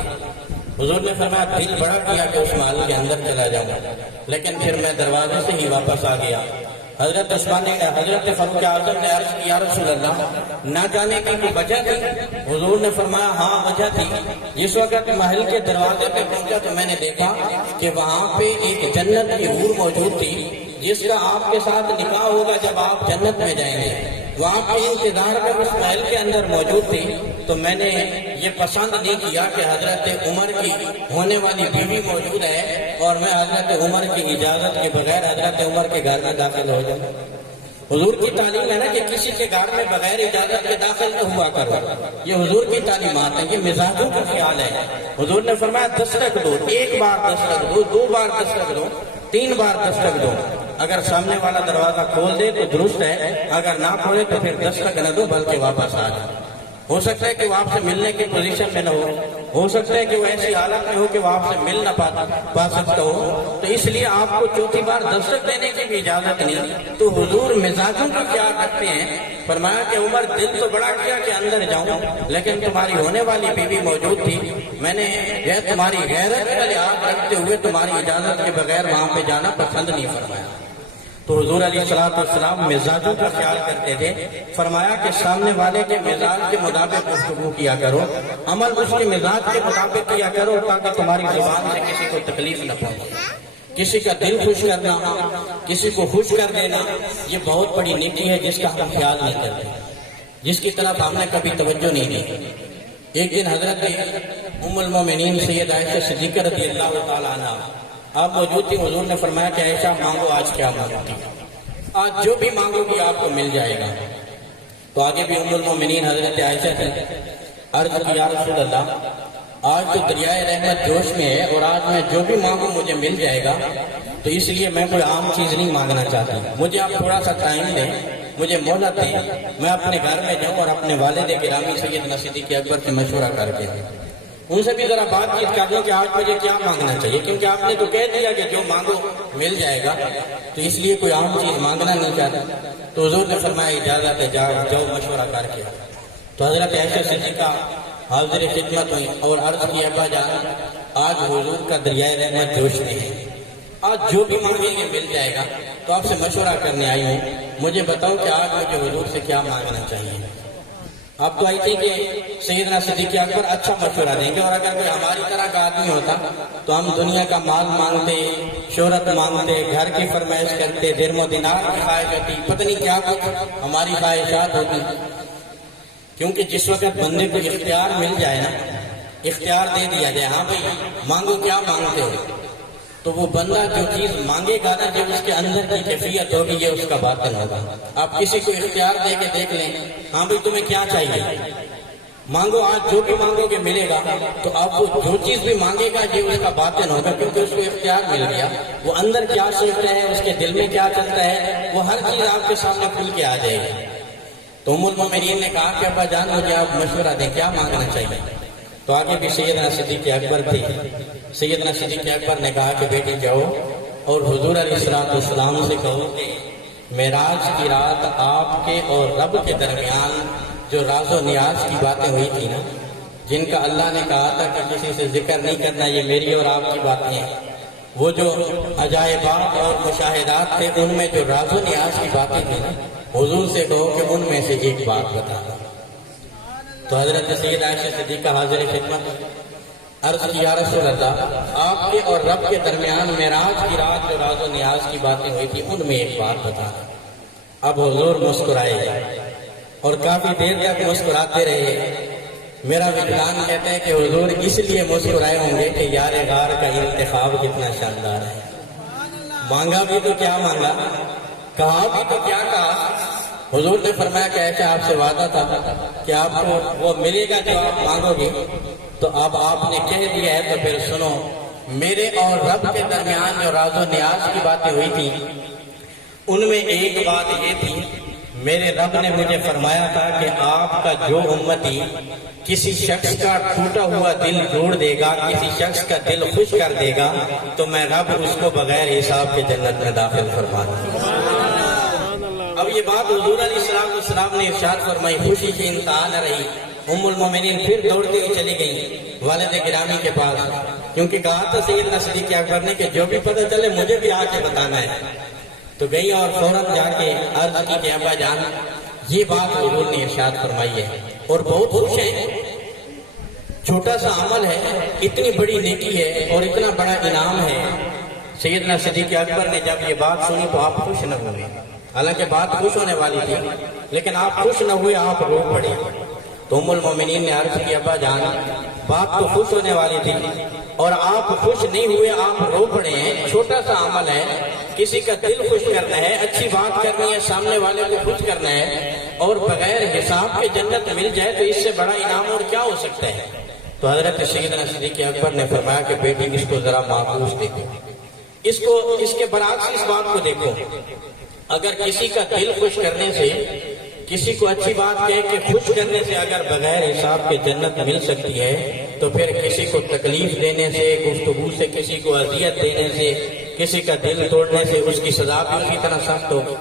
حضور نے فرمایا دل بڑا کیا کہ اس محل کے اندر چلا جاؤں، لیکن پھر میں دروازے سے ہی واپس آ گیا۔ حضرت فاروق اعظم نے عرض کیا رسول اللہ، نہ جانے کی کوئی وجہ تھی؟ حضور نے فرمایا ہاں وجہ تھی۔ جس وقت محل کے دروازے پہ پہنچا تو میں نے دیکھا کہ وہاں پہ ایک جنت کی حور موجود تھی جس کا آپ کے ساتھ نکاح ہوگا جب آپ جنت میں جائیں گے، وہاں پہ انتظار میں اس محل کے اندر موجود تھی۔ تو میں نے یہ پسند نہیں کیا کہ حضرت عمر کی ہونے والی بیوی موجود ہے اور میں حضرت عمر کی اجازت کے بغیر حضرت عمر کے گھر میں داخل ہو جاؤں۔ حضور کی تعلیم ہے نا کہ کسی کے گھر میں بغیر اجازت کے داخل نہ ہوا کرو، یہ حضور کی تعلیمات ہے، یہ مزاجوں کا خیال ہے۔ حضور نے فرمایا دستک دو، ایک بار دستک دو، دو بار دستک دو، تین بار دستک دو۔ اگر سامنے والا دروازہ کھول دے تو درست ہے، اگر نہ کھولے تو پھر دستک نہ دو بلکہ واپس آ جاؤ۔ ہو سکتا ہے کہ وہ آپ سے ملنے کی پوزیشن میں نہ ہو سکتا ہے کہ وہ ایسی حالت میں ہو کہ وہ آپ سے مل نہ پا سکتا ہو، تو اس لیے آپ کو چوتھی بار دستک دینے کی بھی اجازت نہیں۔ تو حضور مزاجوں کا خیال رکھتے ہیں۔ فرمایا کہ عمر دل تو بڑا کیا کہ اندر جاؤں، لیکن تمہاری ہونے والی بیوی موجود تھی، میں نے یہ تمہاری غیرت کا لحاظ رکھتے ہوئے تمہاری اجازت کے بغیر وہاں پہ جانا پسند نہیں فرمایا۔ تو حضور علیہ السلام مزاجوں کا خیال کرتے تھے۔ فرمایا کہ سامنے والے کے مزاج کے مطابق گفتگو کیا کرو، عمل اس کے مزاج کے مطابق کیا کرو تاکہ تمہاری زبان سے کسی کو تکلیف نہ پہنچے۔ کسی کا دل خوش کرنا، کسی کو خوش کر دینا، یہ بہت بڑی نیکی ہے جس کا ہم خیال نہیں کرتے، جس کی طرف ہم نے کبھی توجہ نہیں دی۔ ایک دن حضرت ام المومنین سید عائشہ صدیقہ رضی اللہ تعالیٰ عنہ آپ موجود تھی۔ حضور نے فرمایا کہ عائشہ مانگو، آج کیا مانگتی؟ آج جو بھی مانگو گی آپ کو مل جائے گا۔ تو آگے بھی ام المومنین حضرت عائشہ سے عرض کی یا رسول اللہ، آج تو دریائے رحمت جوش میں ہے اور آج میں جو بھی مانگوں مجھے مل جائے گا، تو اس لیے میں کوئی عام چیز نہیں مانگنا چاہتا، مجھے آپ تھوڑا سا ٹائم دیں، مجھے مہلت دیں، میں اپنے گھر میں جاؤں اور اپنے والد گرامی سیدنا صدیق اکبر سے مشورہ کر کے ان سے بھی ذرا بات چیت کر دوں کہ آج مجھے کیا مانگنا چاہیے، کیونکہ آپ نے تو کہہ دیا کہ جو مانگو مل جائے گا، تو اس لیے کوئی عام چیز مانگنا نہیں چاہتا۔ تو حضور نے فرمایا اجازت ہے، جاؤ مشورہ کر کے۔ تو حضرت عائشہ صدیقہ حاضر خدمت ہوئی اور عرض کی ابا جان، آج حضور کا دریائے رحمت جوش میں ہے، آج جو بھی مانگیں گے مل جائے گا، تو آپ سے مشورہ کرنے آئی ہوں، مجھے بتاؤ کہ آج مجھے حضور سے کیا مانگنا چاہیے۔ آپ تو آئی تھی کہ سیدنا صدیق اکبر اچھا مشورہ دیں گے، اور اگر کوئی ہماری طرح کا آدمی ہوتا تو ہم دنیا کا مال مانگتے، شہرت مانگتے، گھر کی فرمائش کرتے، درم و دینار کی خواہش ہوتی، پتہ نہیں کیا کچھ ہماری خواہشات ہوتی۔ کیونکہ جس وقت بندے کو اختیار مل جائے نا، اختیار دے دیا جائے، ہاں بھائی مانگو کیا مانگتے ہو، تو وہ بندہ جو چیز مانگے گا نا، جب اس کے اندر کی کیفیت ہوگی یہ اس کا باطن ہوگا۔ آپ کسی کو اختیار دے کے دیکھ لیں، ہاں بھائی تمہیں کیا چاہیے، مانگو آج جو بھی مانگو گے ملے گا، تو آپ کو جو چیز بھی مانگے گا یہ اس کا باطن ہوگا، کیونکہ اس کو اختیار مل گیا۔ وہ اندر کیا سوچتا ہے، اس کے دل میں کیا چلتا ہے، وہ ہر چیز آپ کے سامنے کھل کے آ جائے گی۔ تو ام المومنین نے کہا کہ ابا جان مجھے آپ مشورہ دیں، کیا مانگنا چاہیے؟ تو آگے بھی سیدنا صدیق اکبر تھے۔ سیدنا صدیق اکبر نے کہا کہ بیٹی جاؤ اور حضور علیہ السلام سے کہو کہ معراج کی رات آپ کے اور رب کے درمیان جو راز و نیاز کی باتیں ہوئی تھی نا، جن کا اللہ نے کہا تھا کہ کسی سے ذکر نہیں کرنا، یہ میری اور آپ کی باتیں ہیں، وہ جو عجائبات اور مشاہدات تھے ان میں جو راز و نیاز کی باتیں تھیں نا، حضور سے کہو کہ ان میں سے ایک بات بتا دو۔ تو حضرت سید عائشہ صدیقہ حاضر خدمت عرض کی یا رسول اللہ، آپ کے اور رب کے درمیان معراج کی رات جو راز و نیاز کی باتیں ہوئی تھی ان میں ایک بات بتا دو۔ اب حضور مسکرائے اور کافی دیر تک مسکراتے رہے۔ میرا وجدان کہتا ہے کہ حضور اس لیے مسکرائے ہوں گے کہ یار غار کا انتخاب کتنا شاندار ہے۔ مانگا بھی تو کیا مانگا، کہا بھی تو کیا کہا۔ حضور نے فرمایا کہ ایسا آپ سے وعدہ تھا کہ آپ کو وہ ملے گا جو آپ مانگو گے، تو اب آپ نے کہہ دیا ہے تو پھر سنو، میرے اور رب کے درمیان جو راز و نیاز کی باتیں ہوئی تھی ان میں ایک بات یہ تھی، میرے رب نے مجھے فرمایا تھا کہ آپ کا جو امتی کسی شخص کا ٹوٹا ہوا دل جوڑ دے گا، کسی شخص کا دل خوش کر دے گا، تو میں رب اس کو بغیر حساب کے جنت میں داخل فرما دوں گا۔ اب یہ بات حضور علیہ السلام نے ارشاد فرمائی، خوشی کی انتہا نہ رہی۔ ام المومنین پھر دوڑتے ہوئی چلی گئیں والد گرامی کے پاس، کیونکہ کہا تھا سیدنا صدیق اکبر نے کہ جو بھی پتہ چلے مجھے بھی آ کے بتانا ہے۔ تو گئی اور فوراً جا کے عرض کی کہ ابا جان یہ بات حضور نے ارشاد فرمائی ہے اور بہت خوش ہیں۔ چھوٹا سا عمل ہے، اتنی بڑی نیکی ہے اور اتنا بڑا انعام ہے۔ سیدنا صدیق اکبر نے جب یہ بات سنی تو آپ خوش نہ ہوئے، حالانکہ بات خوش ہونے والی تھی، لیکن آپ خوش نہ ہوئے، آپ رو پڑے۔ تو ام المومنین نے عرض کی ابا جان بات تو خوش ہونے والی تھی اور آپ خوش نہیں ہوئے، آپ رو پڑے ہیں۔ چھوٹا سا عمل ہے، کسی کا دل خوش کرنا ہے، اچھی بات کرنی ہے، سامنے والے کو خوش کرنا ہے اور بغیر حساب کے جنت مل جائے تو اس سے بڑا انعام اور کیا ہو سکتا ہے۔ تو حضرت سیدنا صدیق اکبر نے فرمایا کہ بیٹی اس کو ذرا معکوس دیکھو، اس کے برعکس اس بات کو دیکھو، اگر کسی کا دل خوش کرنے سے، کسی کو اچھی بات کہہ کے خوش کرنے سے اگر بغیر حساب کے جنت مل سکتی ہے، تو پھر کسی کو تکلیف دینے سے، گفتگو سے کسی کو اذیت دینے سے، کسی کا دل توڑنے سے اس کی سزا بھی اسی طرح سخت ہوگی۔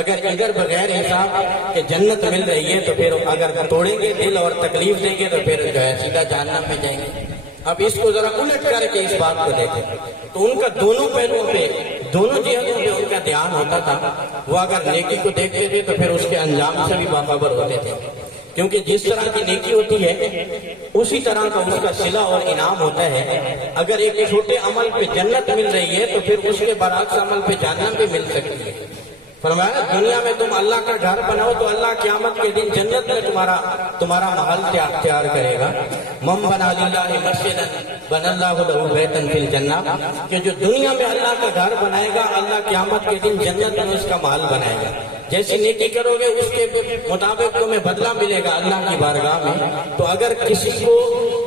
اگر ادھر بغیر حساب کے جنت مل رہی ہے تو پھر اگر توڑیں گے دل اور تکلیف دیں گے تو پھر جو ہے سیدھا جہنم میں جائیں گے۔ اب اس کو ذرا الٹ کر کے اس بات کو دیکھیں تو ان کا دونوں پہلوؤں پہ، دونوں جہتوں پہ ان کا دھیان ہوتا تھا۔ وہ اگر نیکی کو دیکھتے تھے تو پھر اس کے انجام سے بھی باخبر ہوتے تھے، کیونکہ جس طرح کی نیکی ہوتی ہے اسی طرح کا اس کا صلہ اور انعام ہوتا ہے۔ اگر ایک چھوٹے عمل پہ جنت مل رہی ہے تو پھر اس کے برعکس عمل پہ جہنم بھی مل سکتی ہے۔ فرمایا دنیا میں تم اللہ کا گھر بناؤ تو اللہ قیامت کے دن جنت میں تمہارا محل اختیار کرے گا۔ من بنا للہ مسجدا بنى اللہ لہ بیتا فی الجنہ، کہ جو دنیا میں اللہ کا گھر بنائے گا اللہ قیامت کے دن جنت میں اس کا محل بنائے گا۔ جیسی نیکی کرو گے اس کے مطابق تمہیں بدلہ ملے گا اللہ کی بارگاہ میں۔ تو اگر کسی کو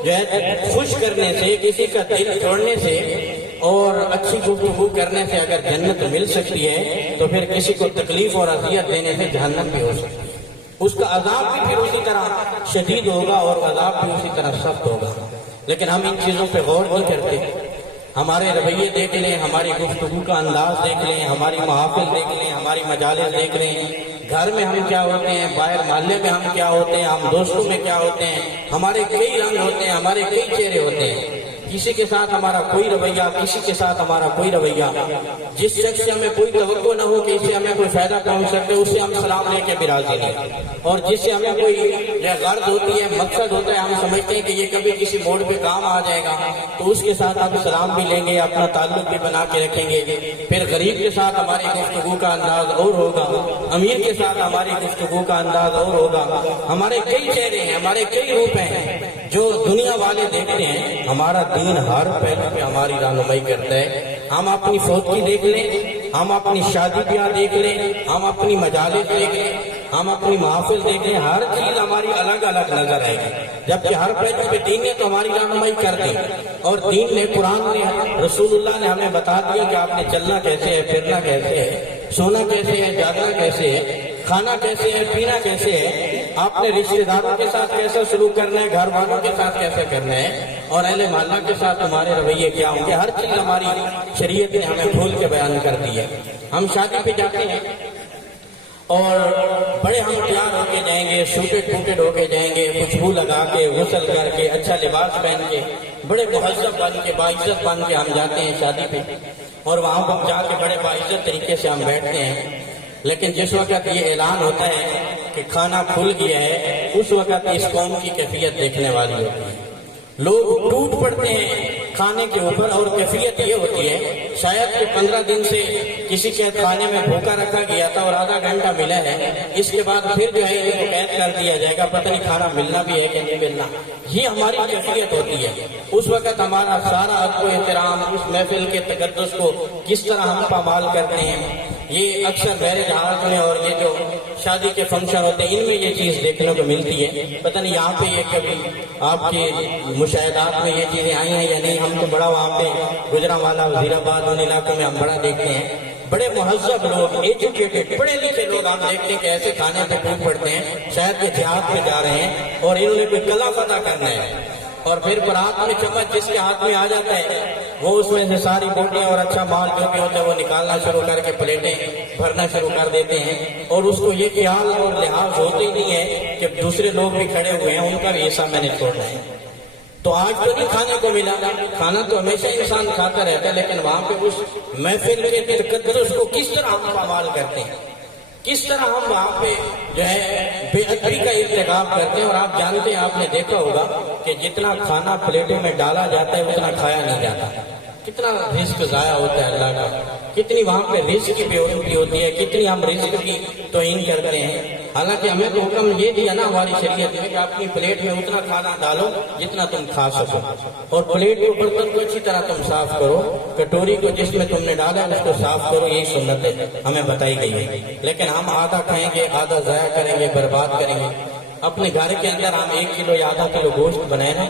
جو ہے خوش کرنے سے، کسی کا دل توڑنے سے اور اچھی گفتگو کرنے سے اگر جنت مل سکتی ہے تو پھر کسی کو تکلیف اور اذیت دینے سے جہنم بھی ہو سکتی ہے۔ اس کا عذاب بھی پھر اسی طرح شدید ہوگا اور عذاب بھی اسی طرح سخت ہوگا۔ لیکن ہم ان چیزوں پہ غور نہیں کرتے۔ ہمارے رویے دیکھ لیں، ہماری گفتگو کا انداز دیکھ لیں، ہماری محافل دیکھ لیں، ہماری مجالس دیکھ لیں، گھر میں ہم کیا ہوتے ہیں، باہر محلے میں ہم کیا ہوتے ہیں، ہم دوستوں میں کیا ہوتے ہیں، ہمارے کئی رنگ ہوتے ہیں، ہمارے کئی چہرے ہوتے ہیں۔ کسی کے ساتھ ہمارا کوئی رویہ، کسی کے ساتھ ہمارا کوئی رویہ۔ جس شخص سے ہمیں کوئی توقع نہ ہو کہ اس سے ہمیں کوئی فائدہ پہنچ سکے، اس سے ہم سلام لے کے بھی راضی نہیں، اور جس سے ہمیں کوئی غرض ہوتی ہے، مقصد ہوتا ہے، ہم سمجھتے ہیں کہ یہ کبھی کسی موڑ پہ کام آ جائے گا تو اس کے ساتھ ہم سلام بھی لیں گے، اپنا تعلق بھی بنا کے رکھیں گے۔ پھر غریب کے ساتھ ہماری گفتگو کا انداز اور ہوگا، امیر کے ساتھ ہماری گفتگو کا انداز اور ہوگا۔ ہمارے کئی چہرے ہیں، ہمارے کئی روپ ہیں جو دنیا والے دیکھتے ہیں۔ ہمارا دین ہر پہلو پہ ہماری رہنمائی کرتا ہے۔ ہم اپنی فوت کی دیکھ لیں، ہم اپنی شادی بیاہ دیکھ لیں، ہم اپنی مجالس دیکھ لیں، ہم اپنی محافل دیکھیں، ہر چیز ہماری الگ الگ نظر آئے گی، جبکہ ہر پہلو پہ دین نے تو ہماری رہنمائی کر دی، اور دین نے، قرآن نے، رسول اللہ نے ہمیں بتا دیا کہ آپ نے چلنا کیسے ہے، پھرنا کیسے ہے، سونا کیسے ہے، جاگنا کیسے ہے، کھانا کیسے ہے، پینا کیسے ہے، آپ نے رشتہ داروں کے ساتھ کیسا سلوک کرنا ہے، گھر والوں کے ساتھ کیسے کرنا ہے، اور اہل محلہ کے ساتھ تمہارے رویے کیا ہوں گے، ہر چیز ہماری شریعت نے ہمیں کھول کے بیان کر دی ہے۔ ہم شادی پہ جاتے ہیں اور بڑے ہم تیار ہو کے جائیں گے، سوٹڈ بوٹڈ ہو کے جائیں گے، خوشبو لگا کے، غسل کر کے، اچھا لباس پہن کے، بڑے مہذب بن کے، باعزت بن کے ہم جاتے ہیں شادی پہ، اور وہاں پر جا کے بڑے باعزت طریقے سے ہم بیٹھتے ہیں۔ لیکن جس وقت یہ اعلان ہوتا ہے کہ کھانا کھل گیا ہے، اس وقت اس قوم کی کیفیت دیکھنے والی ہوتی ہے، لوگ ٹوٹ پڑتے ہیں کھانے کے اوپر، اور کیفیت یہ ہوتی ہے شاید کہ 15 دن سے کسی کے کھانے میں بھوکا رکھا گیا تھا اور آدھا گھنٹہ ملا ہے، اس کے بعد پھر جو ہے ان کو قید کر دیا جائے گا، پتہ نہیں کھانا ملنا بھی ہے کہ نہیں ملنا۔ یہ ہماری کیفیت ہوتی ہے۔ اس وقت ہمارا سارا ادب و احترام، اس محفل کے تقدس کو کس طرح ہم پامال کرتے ہیں، یہ اکثر میرج ہال میں اور یہ جو شادی کے فنکشن ہوتے ہیں ان میں یہ چیز دیکھنے کو ملتی ہے۔ پتہ نہیں یہاں پہ یہ کبھی آپ کے مشاہدات میں یہ چیزیں آئی ہیں یا نہیں، ہم تو بڑا وہاں پہ گجرانوالہ، وزیر آباد، ان علاقوں میں ہم بڑا دیکھتے ہیں، بڑے مہذب لوگ، ایجوکیٹڈ، پڑھے لکھے لوگ ہم دیکھتے ہیں کہ ایسے کھانے پہ ٹوٹ پڑتے ہیں، شاید کہ جہاد پہ جا رہے ہیں اور انہوں نے کوئی قلعہ فتح کرنا ہے، اور پھر برات میں چمچ جس کے ہاتھ میں آ جاتا ہے وہ اس میں سے ساری بوٹیاں اور اچھا مال جو بھی ہوتا ہے وہ نکالنا شروع کر کے پلیٹیں بھرنا شروع کر دیتے ہیں، اور اس کو یہ خیال اور لحاظ ہوتے ہی نہیں ہے کہ دوسرے لوگ بھی کھڑے ہوئے ہیں، ان کا بھی حصہ میں نے چھوڑنا ہے۔ تو آج تو نہیں کھانے کو ملا، کھانا تو ہمیشہ انسان کھاتا رہتا ہے، لیکن وہاں پہ اس محفل کے تقدس کو کس طرح ہم پامال کرتے ہیں، کس طرح ہم وہاں پہ جو ہے بے ادبی کا ارتکاب کرتے ہیں۔ اور آپ جانتے ہیں، آپ نے دیکھا ہوگا کہ جتنا کھانا پلیٹوں میں ڈالا جاتا ہے اتنا کھایا نہیں جاتا، کتنا رزق ضائع ہوتا ہے اللہ کا، کتنی وہاں پہ رزق کی بے حرمتی ہوتی ہے، کتنی ہم رزق کی توہین کرتے ہیں۔ حالانکہ ہمیں تو حکم یہ دیا نا ہماری شریعت میں کہ اپنی پلیٹ میں اتنا کھانا ڈالو جتنا تم کھا سکو، اور پلیٹ کو، برتن کو اچھی طرح تم صاف کرو، کٹوری کو جس میں تم نے ڈالا ہے اس کو صاف کرو، یہی سنت ہے ہمیں بتائی گئی ہے۔ لیکن ہم آدھا کھائیں گے، آدھا ضائع کریں گے، برباد کریں گے۔ اپنے گھر کے اندر ہم 1 کلو یا آدھا کلو گوشت بنائے نا،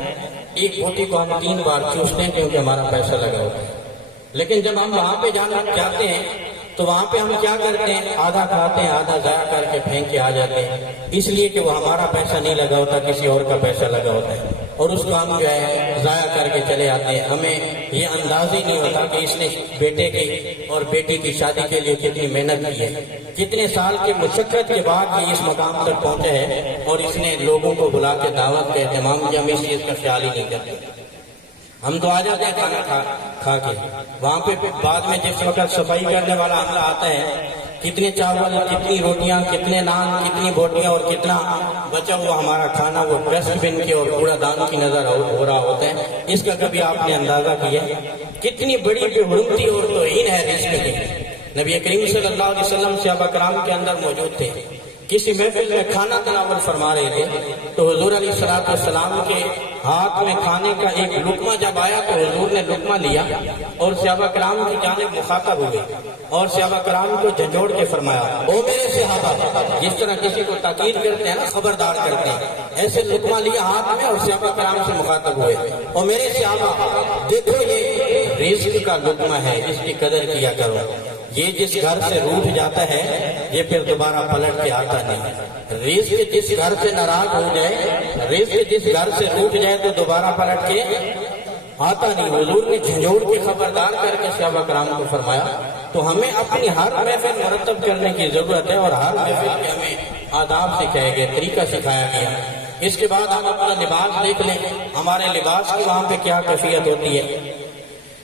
ایک بوٹی کو ہم 3 بار چوستے ہیں کیونکہ ہمارا پیسہ لگا ہوتا ہے، لیکن جب ہم وہاں پہ جانا چاہتے ہیں تو وہاں پہ ہم کیا کرتے ہیں، آدھا کھاتے ہیں، آدھا ضائع کر کے پھینک کے آ جاتے ہیں، اس لیے کہ وہ ہمارا پیسہ نہیں لگا ہوتا، کسی اور کا پیسہ لگا ہوتا ہے، اور اس کو ہم جو ہے ضائع کر کے چلے آتے ہیں۔ ہمیں یہ انداز ہی نہیں ہوتا کہ اس نے بیٹے کی اور بیٹی کی شادی کے لیے کتنی محنت کی ہے، کتنے سال کی مشقت کے بعد یہ اس مقام تک پہنچے ہے، اور اس نے لوگوں کو بلا کے دعوت کا اہتمام کیا، ہم اس چیز کا خیال ہی نہیں کرتے۔ ہم تو آ جاتے ہیں کھانا کھا کے، وہاں پہ بعد میں جس وقت صفائی کرنے والا عملہ آتا ہے، کتنے چاول، کتنی روٹیاں، کتنے نان، کتنی بوٹیاں اور کتنا بچا ہوا ہمارا کھانا وہ ڈسٹ بن کے اور کوڑا دان کی نظر ہو رہا ہوتا ہے، اس کا کبھی آپ نے اندازہ کیا کتنی بڑی بے حرمتی اور توہین ہے رزق کی۔ نبی کریم صلی اللہ علیہ وسلم صحابہ کرام کے اندر موجود تھے، کسی محفل میں کھانا تناول فرما رہے تھے تو حضور علیہ السلام کے ہاتھ میں کھانے کا ایک لقمہ جب آیا تو حضور نے لقمہ لیا اور صحابہ کرام کی جانب مخاطب ہوئے اور صحابہ کرام کو جھنجھوڑ کے فرمایا، او میرے صحابہ، جس طرح کسی کو تاکید کرتے ہیں نا، خبردار کرتے ہیں، ایسے لقمہ لیا ہاتھ میں اور صحابہ کرام سے مخاطب ہوئے، او میرے صحابہ، دیکھو یہ رزق کا لقمہ ہے، اس کی قدر کیا کرو، یہ جس گھر سے روٹھ جاتا ہے یہ پھر دوبارہ پلٹ کے آتا نہیں، رزق جس گھر سے ناراض ہو جائے، رزق جس گھر سے روٹھ جائے تو دوبارہ پلٹ کے آتا نہیں۔ حضور نے جھنجھوڑ کے خبردار کر کے صحابہ کرام کو فرمایا۔ تو ہمیں اپنی ہر محفل مرتب کرنے کی ضرورت ہے، اور ہر محفل کے ہمیں آداب سکھائے گئے، طریقہ سکھایا گیا۔ اس کے بعد ہم اپنا لباس دیکھ لیں، ہمارے لباس کی وہاں پہ کیا کیفیت ہوتی ہے۔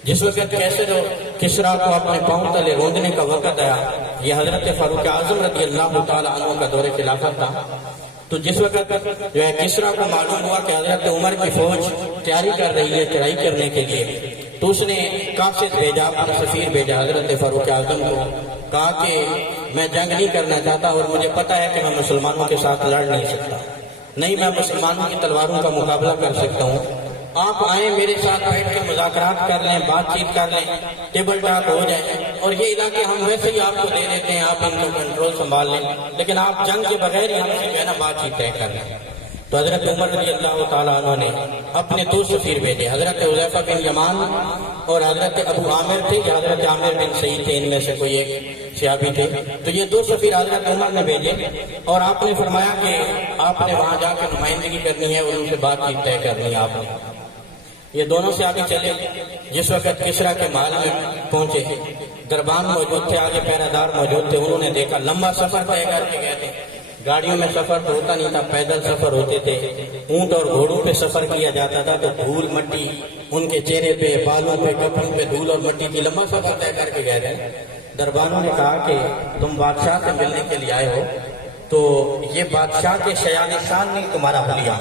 جس وقت کسریٰ کو اپنے پاؤں تلے روندنے کا وقت آیا، یہ حضرت فاروق اعظم رضی اللہ تعالیٰ عنہ کا دور خلافت تھا، تو جس وقت جو ہے کسریٰ کو معلوم ہوا کہ حضرت عمر کی فوج تیاری کر رہی ہے چڑھائی کرنے کے لیے، تو اس نے قاصد بھیجا، اپنا سفیر بھیجا حضرت فاروق اعظم کو، کہا کہ میں جنگ نہیں کرنا چاہتا اور مجھے پتا ہے کہ میں مسلمانوں کے ساتھ لڑ نہیں سکتا، نہیں میں مسلمانوں کی تلواروں کا مقابلہ کر سکتا ہوں، آپ آئیں میرے ساتھ بیٹھ کر مذاکرات کر لیں، بات چیت کر لیں، ٹیبل ٹاک ہو جائے، اور یہ علاقے ہم ویسے ہی آپ کو دے دیتے ہیں، آپ ان کو کنٹرول سنبھال لیں، لیکن آپ جنگ کے بغیر ہی ہم سے جو ہے نا بات چیت طے کر لیں۔ تو حضرت عمر رضی اللہ تعالیٰ عنہ نے اپنے 2 سفیر بھیجے، حضرت حذیفہ بن یمان اور حضرت ابو عامر تھے، یا حضرت عامر بن سعید تھے، ان میں سے کوئی ایک صحابی تھے۔ تو یہ 2 سفیر حضرت عمر نے بھیجے، اور آپ نے فرمایا کہ آپ نے وہاں جا کے نمائندگی کرنی ہے اور ان سے بات چیت طے کرنی ہے آپ نے۔ یہ دونوں سے آگے چلے، جس وقت کسریٰ کے محل میں پہنچے، دربان موجود تھے، آگے پہرہ دار موجود تھے، انہوں نے دیکھا لمبا سفر طے کر کے گئے تھے، گاڑیوں میں سفر تو ہوتا نہیں تھا، پیدل سفر ہوتے تھے، اونٹ اور گھوڑوں پہ سفر کیا جاتا تھا، تو دھول مٹی ان کے چہرے پہ، بالوں پہ، کپڑوں پہ دھول اور مٹی کی، لمبا سفر طے کر کے گئے تھے۔ دربانوں نے کہا کہ تم بادشاہ سے ملنے کے لیے آئے ہو، تو یہ بادشاہ کے شیان شان نہیں تمہارا حلیہ،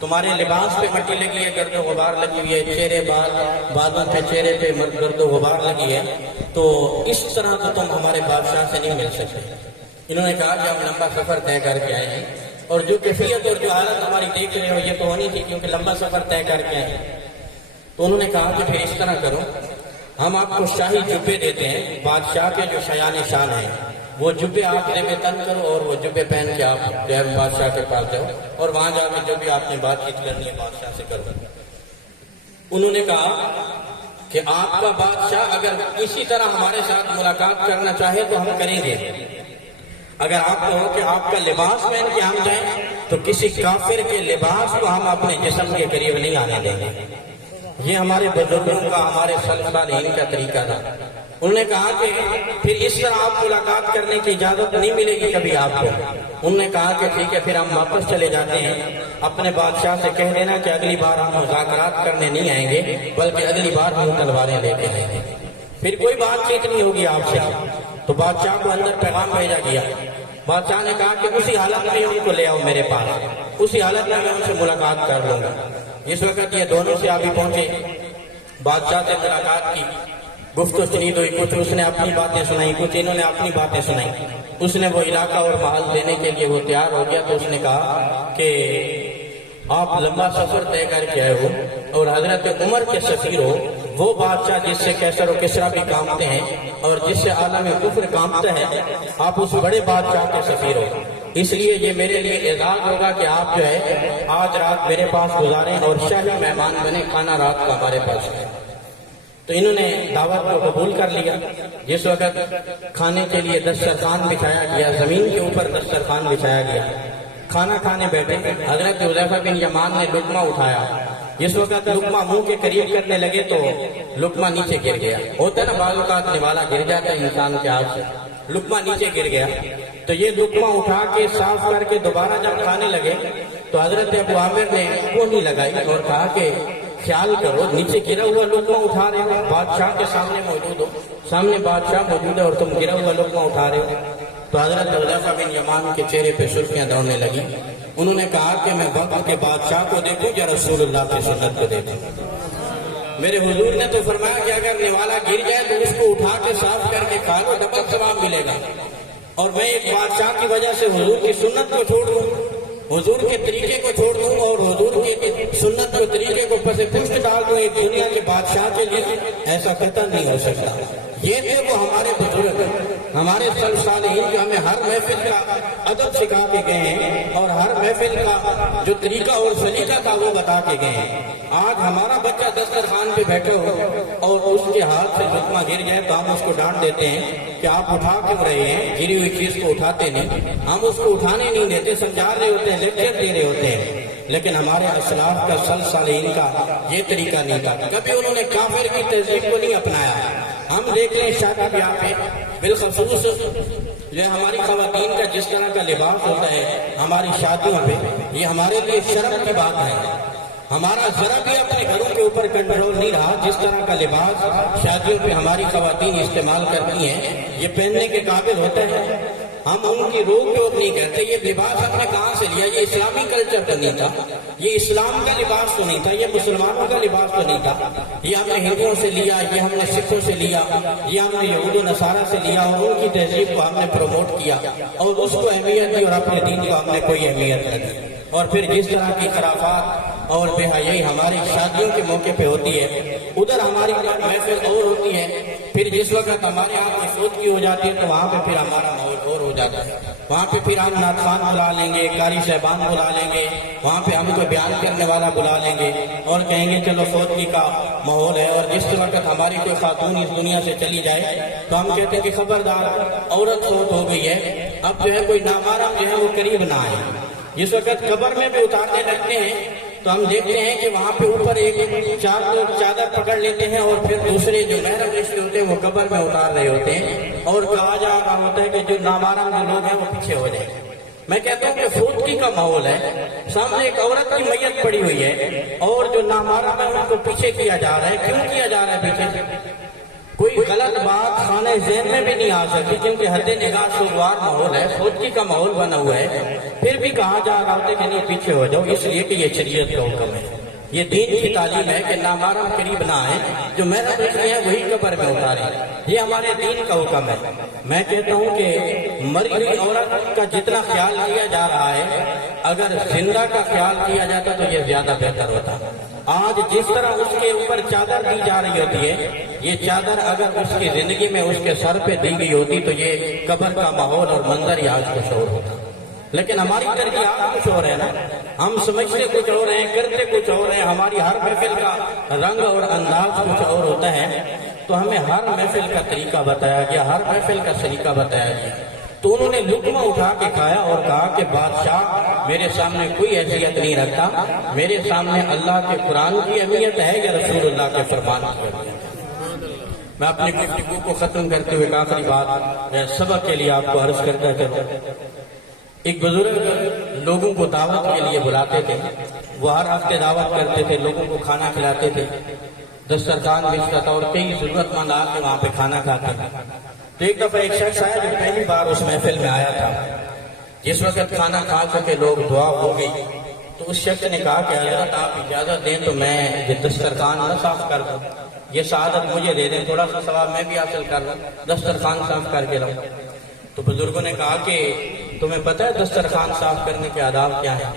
تمہارے لباس پہ مٹی لگی ہے، گرد و غبار لگی ہوئی ہے، چہرے بالوں پہ، چہرے پہ گرد و غبار لگی ہے، تو اس طرح تو تم ہمارے بادشاہ سے نہیں مل سکتے۔ انہوں نے کہا کہ ہم لمبا سفر طے کر کے آئے ہیں، اور جو کیفیت اور جو حالت ہماری دیکھ رہے ہو یہ تو ہونی تھی، کیونکہ لمبا سفر طے کر کے آئے ہیں۔ تو انہوں نے کہا کہ پھر اس طرح کرو، ہم آپ کو شاہی جبے دیتے ہیں، بادشاہ کے جو شیان شان ہیں وہ جبے آپ زیب تن کرو، اور وہ جبے پہن کے آپ جو ہے بادشاہ کے پاس جاؤ، اور وہاں جا کے جو بھی آپ نے بات چیت کرنی ہے بادشاہ سے کرو۔ انہوں نے کہا کہ آپ کا بادشاہ اگر اسی طرح ہمارے ساتھ ملاقات کرنا چاہے تو ہم کریں گے، اگر آپ کہو کہ آپ کا لباس پہن کے ہم جائیں تو کسی کافر کے لباس کو ہم اپنے جسم کے قریب نہیں آنے دیں گے۔ یہ ہمارے بزرگوں کا، ہمارے سلف صالحین کا طریقہ تھا۔ انہوں نے کہا کہ پھر اس طرح آپ ملاقات کرنے کی اجازت نہیں ملے گی کبھی آپ کو۔ انہوں نے کہا کہ ٹھیک ہے، پھر ہم واپس چلے جاتے ہیں، اپنے بادشاہ سے کہہ دینا کہ اگلی بار ہم مذاکرات کرنے نہیں آئیں گے، بلکہ اگلی بار ہم تلواریں لے کے آئیں گے، پھر کوئی بات چیت نہیں ہوگی آپ سے۔ تو بادشاہ کو اندر پیغام بھیجا گیا۔ بادشاہ نے کہا کہ اسی حالت میں ان کو لے آؤ میرے پاس، اسی حالت میں ان سے ملاقات کر لوں گا۔ اس وقت یہ دونوں سے ابھی پہنچے، بادشاہ سے ملاقات کی، گفت و شنید ہوئی، کچھ اس نے اپنی باتیں سنائی، کچھ انہوں نے اپنی باتیں سنائی۔ اس نے وہ علاقہ اور محل دینے کے لیے وہ تیار ہو گیا۔ تو اس نے کہا کہ آپ لمبا سفر طے کر کے آئے ہو اور حضرت عمر کے سفیر ہو، وہ بادشاہ جس سے کیسر و کسریٰ بھی کامتے ہیں اور جس سے عالم کفر کامتا ہے، آپ اس بڑے بادشاہ کے سفیر ہو، اس لیے یہ میرے لیے اعزاز ہوگا کہ آپ جو ہے آج رات میرے پاس گزاریں اور شاہی مہمان بنے، کھانا رات کا ہمارے پاس ہے۔ تو انہوں نے دعوت کو قبول کر لیا۔ جس وقت کھانے کے لیے دسترخوان بچھایا گیا، زمین کے اوپر دسترخوان بچھایا گیا، کھانا کھانے بیٹھے، حضرت حذیفہ بن یمان نے لقمہ اٹھایا۔ جس وقت لقمہ منہ کے قریب کرنے لگے تو لقمہ نیچے گر گیا۔ ہوتا ہے نا بعض اوقات نوالا گر جاتا ہے انسان کے ہاتھ سے، لقمہ نیچے گر گیا۔ تو یہ لقمہ اٹھا کے صاف کر کے دوبارہ جب کھانے لگے تو حضرت ابو عامر نے وہ نہیں لگائی اور کہا کہ خیال کرو، نیچے گرا ہوا لقمہ اٹھا رہے ہو، بادشاہ کے سامنے موجود ہو، سامنے بادشاہ موجود ہے اور تم گرا ہوا لقمہ اٹھا رہے ہو۔ تو حضرت حذیفہ بن یمان کے چہرے پہ سرخیاں دوڑنے لگی۔ انہوں نے کہا کہ میں وقت کے بادشاہ کو دیکھوں یا رسول اللہ کی سنت کو دیکھوں؟ میرے حضور نے تو فرمایا کہ اگر نوالا گر جائے تو اس کو اٹھا کے صاف کر کے کھا لو، ڈبل ثواب ملے گا، اور میں ایک بادشاہ کی وجہ سے حضور کی سنت کو چھوڑ دوں، حضور کے طریقے کو چھوڑ دوں اور حضور کے سنت کے طریقے کو پس پشت ڈال دوں ایک دنیا کے بادشاہ کے لیے، ایسا قطعا نہیں ہو سکتا۔ یہ تھے وہ ہمارے بزرگ، ہمارے سلف صالحین جو ہمیں ہر محفل کا ادب سکھا کے گئے ہیں اور ہر محفل کا جو طریقہ اور سلیقہ تھا وہ بتا کے گئے ہیں۔ آج ہمارا بچہ دسترخوان پہ بیٹھا ہو اور اس کے ہاتھ سے لقمہ گر جائے تو ہم اس کو ڈانٹ دیتے ہیں کہ آپ اٹھا کیوں رہے ہیں، گری ہوئی چیز کو اٹھاتے نہیں، ہم اس کو اٹھانے نہیں دیتے، سمجھا رہے ہوتے ہیں، لیکچر دے رہے ہوتے ہیں۔ لیکن ہمارے اسلاف کا، سلف صالحین کا یہ طریقہ نہیں تھا، کبھی انہوں نے کافر کی تہذیب کو نہیں اپنایا۔ ہم دیکھ لیں شادی بیاہ پہ بالخصوص جو ہماری خواتین کا جس طرح کا لباس ہوتا ہے ہماری شادیوں پہ، یہ ہمارے لیے شرم کی بات ہے۔ ہمارا ذرا بھی اپنے گھروں کے اوپر کنٹرول نہیں رہا، جس طرح کا لباس شادیوں پہ ہماری خواتین استعمال کرتی ہیں یہ پہننے کے قابل ہوتا ہے؟ ہم ان کی روک ٹوک نہیں کرتے۔ یہ لباس ہم نے کہاں سے لیا؟ یہ اسلامی کلچر تو نہیں تھا، یہ اسلام کا لباس تو نہیں تھا، یہ مسلمانوں کا لباس تو نہیں تھا، یہ ہم نے ہندوؤں سے لیا، یہ ہم نے سکھوں سے لیا، یہ ہم نے یہود و نصارہ سے لیا اور ان کی تہذیب کو ہم نے پروموٹ کیا اور اس کو اہمیت دی اور اپنے دین کو ہم نے کوئی اہمیت نہ دی۔ اور پھر جس طرح کی خرافات اور بے حیائی ہماری شادیوں کے موقع پہ ہوتی ہے، ادھر ہماری محفل اور ہوتی ہے، پھر جس وقت ہمارے یہاں کی سودگی ہو جاتی ہے تو وہاں پہ پھر ہمارا ماحول اور ہو جاتا ہے، وہاں پہ پھر ہم نعت خوان بلا لیں گے، قاری صاحبان بلا لیں گے، وہاں پہ ہم کو بیان کرنے والا بلا لیں گے اور کہیں گے چلو سودگی کا ماحول ہے، اور جس وقت ہماری کوئی خاتون اس دنیا سے چلی جائے تو ہم کہتے ہیں کہ خبردار عورت فوت ہو گئی ہے، اب جو ہے کوئی نامحرم جو ہے وہ قریب نہ آئے۔ جس وقت قبر میں بھی اتارنے لگتے ہیں تو ہم دیکھتے ہیں کہ وہاں پہ اوپر ایک چادر پکڑ لیتے ہیں اور پھر دوسرے جو محرم رشتے ہوتے ہیں وہ قبر میں اتار رہے ہوتے ہیں، اور کہا جا رہا ہوتا ہے کہ جو نامحرم جو لوگ ہیں وہ پیچھے ہو جائیں۔ میں کہتا ہوں کہ سودگی کا ماحول ہے، سامنے ایک عورت کی میت پڑی ہوئی ہے اور جو نامحرم ہے ان کو پیچھے کیا جا رہا ہے۔ کیوں کیا جا رہا ہے پیچھے؟ کوئی غلط بات خانہ ذہن میں بھی نہیں آ سکتی کیونکہ حد نگاہ سوگوار ماحول ہے، سودگی کا ماحول بنا ہوا ہے، پھر بھی کہا جا رہا ہوتا ہے کہ نہیں پیچھے ہو جاؤ، اس لیے کہ یہ شریعت کا حکم ہے، یہ دین کی تعلیم ہے کہ نامحرم قریب نہ آئے، جو محرم رشتے ہیں وہی قبر میں اتارے، یہ ہمارے دین کا حکم ہے۔ میں کہتا ہوں کہ مری ہوئی عورت کا جتنا خیال کیا جا رہا ہے اگر زندہ کا خیال کیا جاتا تو یہ زیادہ بہتر ہوتا۔ آج جس طرح اس کے اوپر چادر دی جا رہی ہوتی ہے، یہ چادر اگر اس کی زندگی میں اس کے سر پہ دی گئی ہوتی تو یہ قبر کا ماحول اور منظر ہی آج کچھ اور ہوتا، لیکن ہماری ترجیحات کچھ اور ہے نا، ہم سمجھتے کچھ اور ہیں، کرتے کچھ اور ہیں، ہماری ہر محفل کا رنگ اور انداز کچھ اور ہوتا ہے، تو ہمیں ہر محفل کا طریقہ بتایا گیا، ہر محفل کا سلیقہ بتایا گیا۔ تو انہوں نے لقمہ اٹھا کے کھایا اور کہا کہ بادشاہ میرے سامنے کوئی حیثیت نہیں رکھتا، میرے سامنے اللہ کے قرآن کی اہمیت ہے یا رسول اللہ کے فرمان کی اہمیت ہے۔ میں اپنی گفتگو کو ختم کرتے ہوئے آخری بات سبق کے لیے آپ کو عرض کرتا چلوں۔ ایک بزرگ لوگوں کو دعوت کے لیے بلاتے تھے، وہ ہر ہفتے دعوت کرتے تھے، لوگوں کو کھانا کھلاتے تھے، دسترخوان بچھتا تھا اور کئی ضرورت مند آ کے وہاں پہ کھانا کھاتے تھے۔ تو ایک دفعہ ایک شخص آیا جو پہلی بار اس محفل میں آیا تھا، جس وقت کھانا کھا کے لوگ دعا ہو گئی تو اس شخص نے کہا کہ حضرت آپ اجازت دیں تو میں یہ دسترخوان نہ صاف کر دوں، یہ سعادت مجھے دے دیں، تھوڑا سا ثواب میں بھی حاصل کر لوں، دسترخوان صاف کر کے رہوں۔ تو بزرگوں نے کہا کہ تمہیں پتہ ہے دسترخوان صاف کرنے کے آداب کیا ہیں؟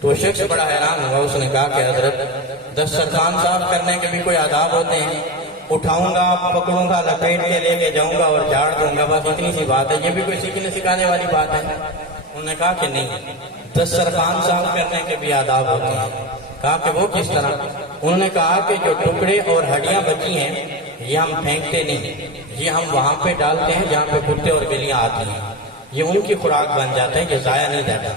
تو وہ شخص بڑا حیران ہوا، اس نے کہا کہ حضرت دسترخوان صاف کرنے کے بھی کوئی آداب ہوتے ہیں؟ اٹھاؤں گا، پکڑوں گا، لپیٹ کے لے کے جاؤں گا اور جھاڑ دوں گا، بس اتنی سی بات ہے، یہ بھی کوئی سیکھنے سکھانے والی بات ہے؟ انہوں نے کہا کہ نہیں، دسترخوان صاف کرنے کے بھی آداب ہوتے ہیں۔ کہا کہ وہ کس طرح؟ انہوں نے کہا کہ جو ٹکڑے اور ہڈیاں بچی ہیں یہ ہم پھینکتے نہیں، یہ ہم وہاں پہ ڈالتے ہیں جہاں پہ کتے اور بلیاں آتی ہیں، یہ ان کی خوراک بن جاتا ہے، یہ ضائع نہیں جاتا۔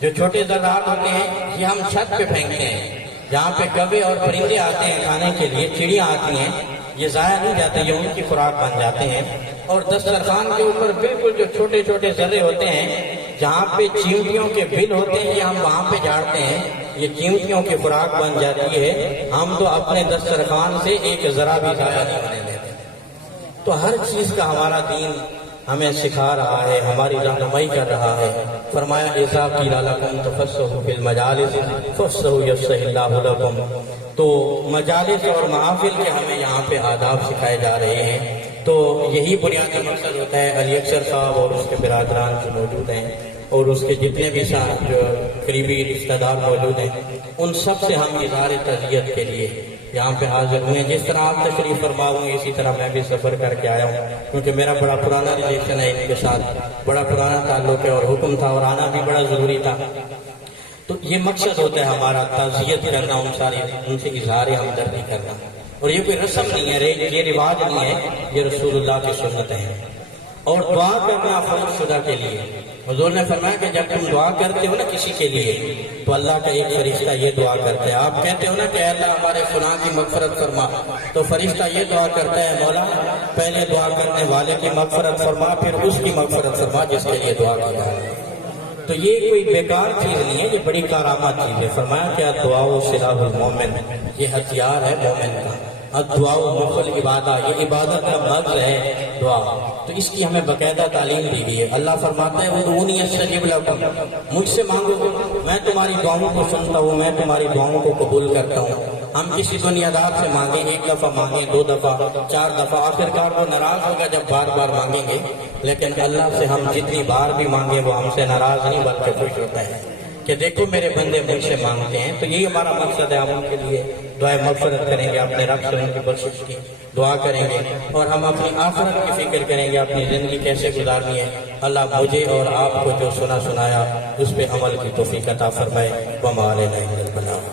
جو چھوٹے ذرات ہوتے ہیں یہ ہم چھت پہ پھینکتے ہیں، جہاں پہ کبے اور پرندے آتے ہیں کھانے کے لیے، چڑیاں آتی ہیں، یہ ضائع نہیں جاتے، یہ ان کی خوراک بن جاتے ہیں۔ اور دسترخوان کے اوپر بالکل جو چھوٹے چھوٹے ذرے ہوتے ہیں، جہاں پہ چیونٹیوں کے بل ہوتے ہیں یہ ہم وہاں پہ جھاڑتے ہیں، یہ چیونٹیوں کی خوراک بن جاتی ہے۔ ہم تو اپنے دسترخوان سے ایک ذرا بھی ضائع نہیں ہونے دیتے۔ تو ہر چیز کا ہمارا دین ہمیں سکھا رہا ہے، ہماری رہنمائی کر رہا ہے۔ فرمایا اِذَا قِیلَ لَکُمْ تَفَسَّحُوا فِی الْمَجَالِسِ فَافْصَحُوا یَفْصَحِ اللَّهُ لَکُمْ۔ تو مجالس اور محافل کے ہمیں یہاں پہ آداب سکھائے جا رہے ہیں، تو یہی بنیادی مقصد ہوتا ہے۔ علی اکثر صاحب اور اس کے برادران جو موجود ہیں اور اس کے جتنے بھی جو قریبی رشتہ دار موجود ہیں، ان سب سے ہم اظہار تعزیت کے لیے یہاں پہ حاضر ہوئے ہیں۔ جس طرح آپ تشریف فرما ہوں اسی طرح میں بھی سفر کر کے آیا ہوں، کیونکہ میرا بڑا پرانا ریلیشن ہے ان کے ساتھ، بڑا پرانا تعلق ہے اور حکم تھا اور آنا بھی بڑا ضروری تھا۔ تو یہ مقصد ہوتا ہے ہمارا، تعزیت کرنا، ان سے اظہار ہمدردی کرنا، اور یہ کوئی رسم نہیں ہے، یہ رواج نہیں ہے، یہ رسول اللہ کی سنت ہے۔ اور دعا کرنا فوت شدہ کے لیے، حضور نے فرمایا کہ جب تم دعا کرتے ہو نا کسی کے لیے تو اللہ کا ایک فرشتہ یہ دعا کرتا ہے۔ آپ کہتے ہو نا کہ اللہ ہمارے فلاں کی مغفرت فرما، تو فرشتہ یہ دعا کرتا ہے مولا پہلے دعا کرنے والے کی مغفرت فرما، پھر اس کی مغفرت فرما جس کے لیے دعا کی ہے۔ تو یہ کوئی بیکار چیز نہیں ہے، یہ بڑی کارآمد چیز ہے۔ فرمایا کہ دعا و سلاح المومن، یہ ہتھیار ہے مومن کا۔ دعا و مخ العبادہ، یہ عبادت کا مغز ہے دعا، تو اس کی ہمیں باقاعدہ تعلیم دی گئی ہے۔ اللہ فرماتا ہے ادعونی استجب لکم، مجھ سے مانگو میں تمہاری دعاؤں کو سنتا ہوں، میں تمہاری دعاؤں کو قبول کرتا ہوں۔ ہم کسی دنیا دار سے مانگیں، ایک دفعہ مانگیں، دو دفعہ، چار دفعہ، آخرکار وہ ناراض ہوگا جب بار بار مانگیں گے، لیکن اللہ سے ہم جتنی بار بھی مانگیں وہ ہم سے ناراض نہیں بلکہ خوش ہوتا ہے کہ دیکھو میرے بندے مجھ سے مانگتے ہیں. تو یہی ہمارا مقصد ہے. ہم ان کے لیے دعائے مغفرت کریں گے، اپنے رب سے ان کی بخشش کی دعا کریں گے، اور ہم اپنی آخرت کی فکر کریں گے، اپنی زندگی کیسے گزارنی ہے. اللہ مجھے اور آپ کو جو سنایا اس پہ عمل کی توفیق عطا فرمائے. وما علینا الا البلاغ.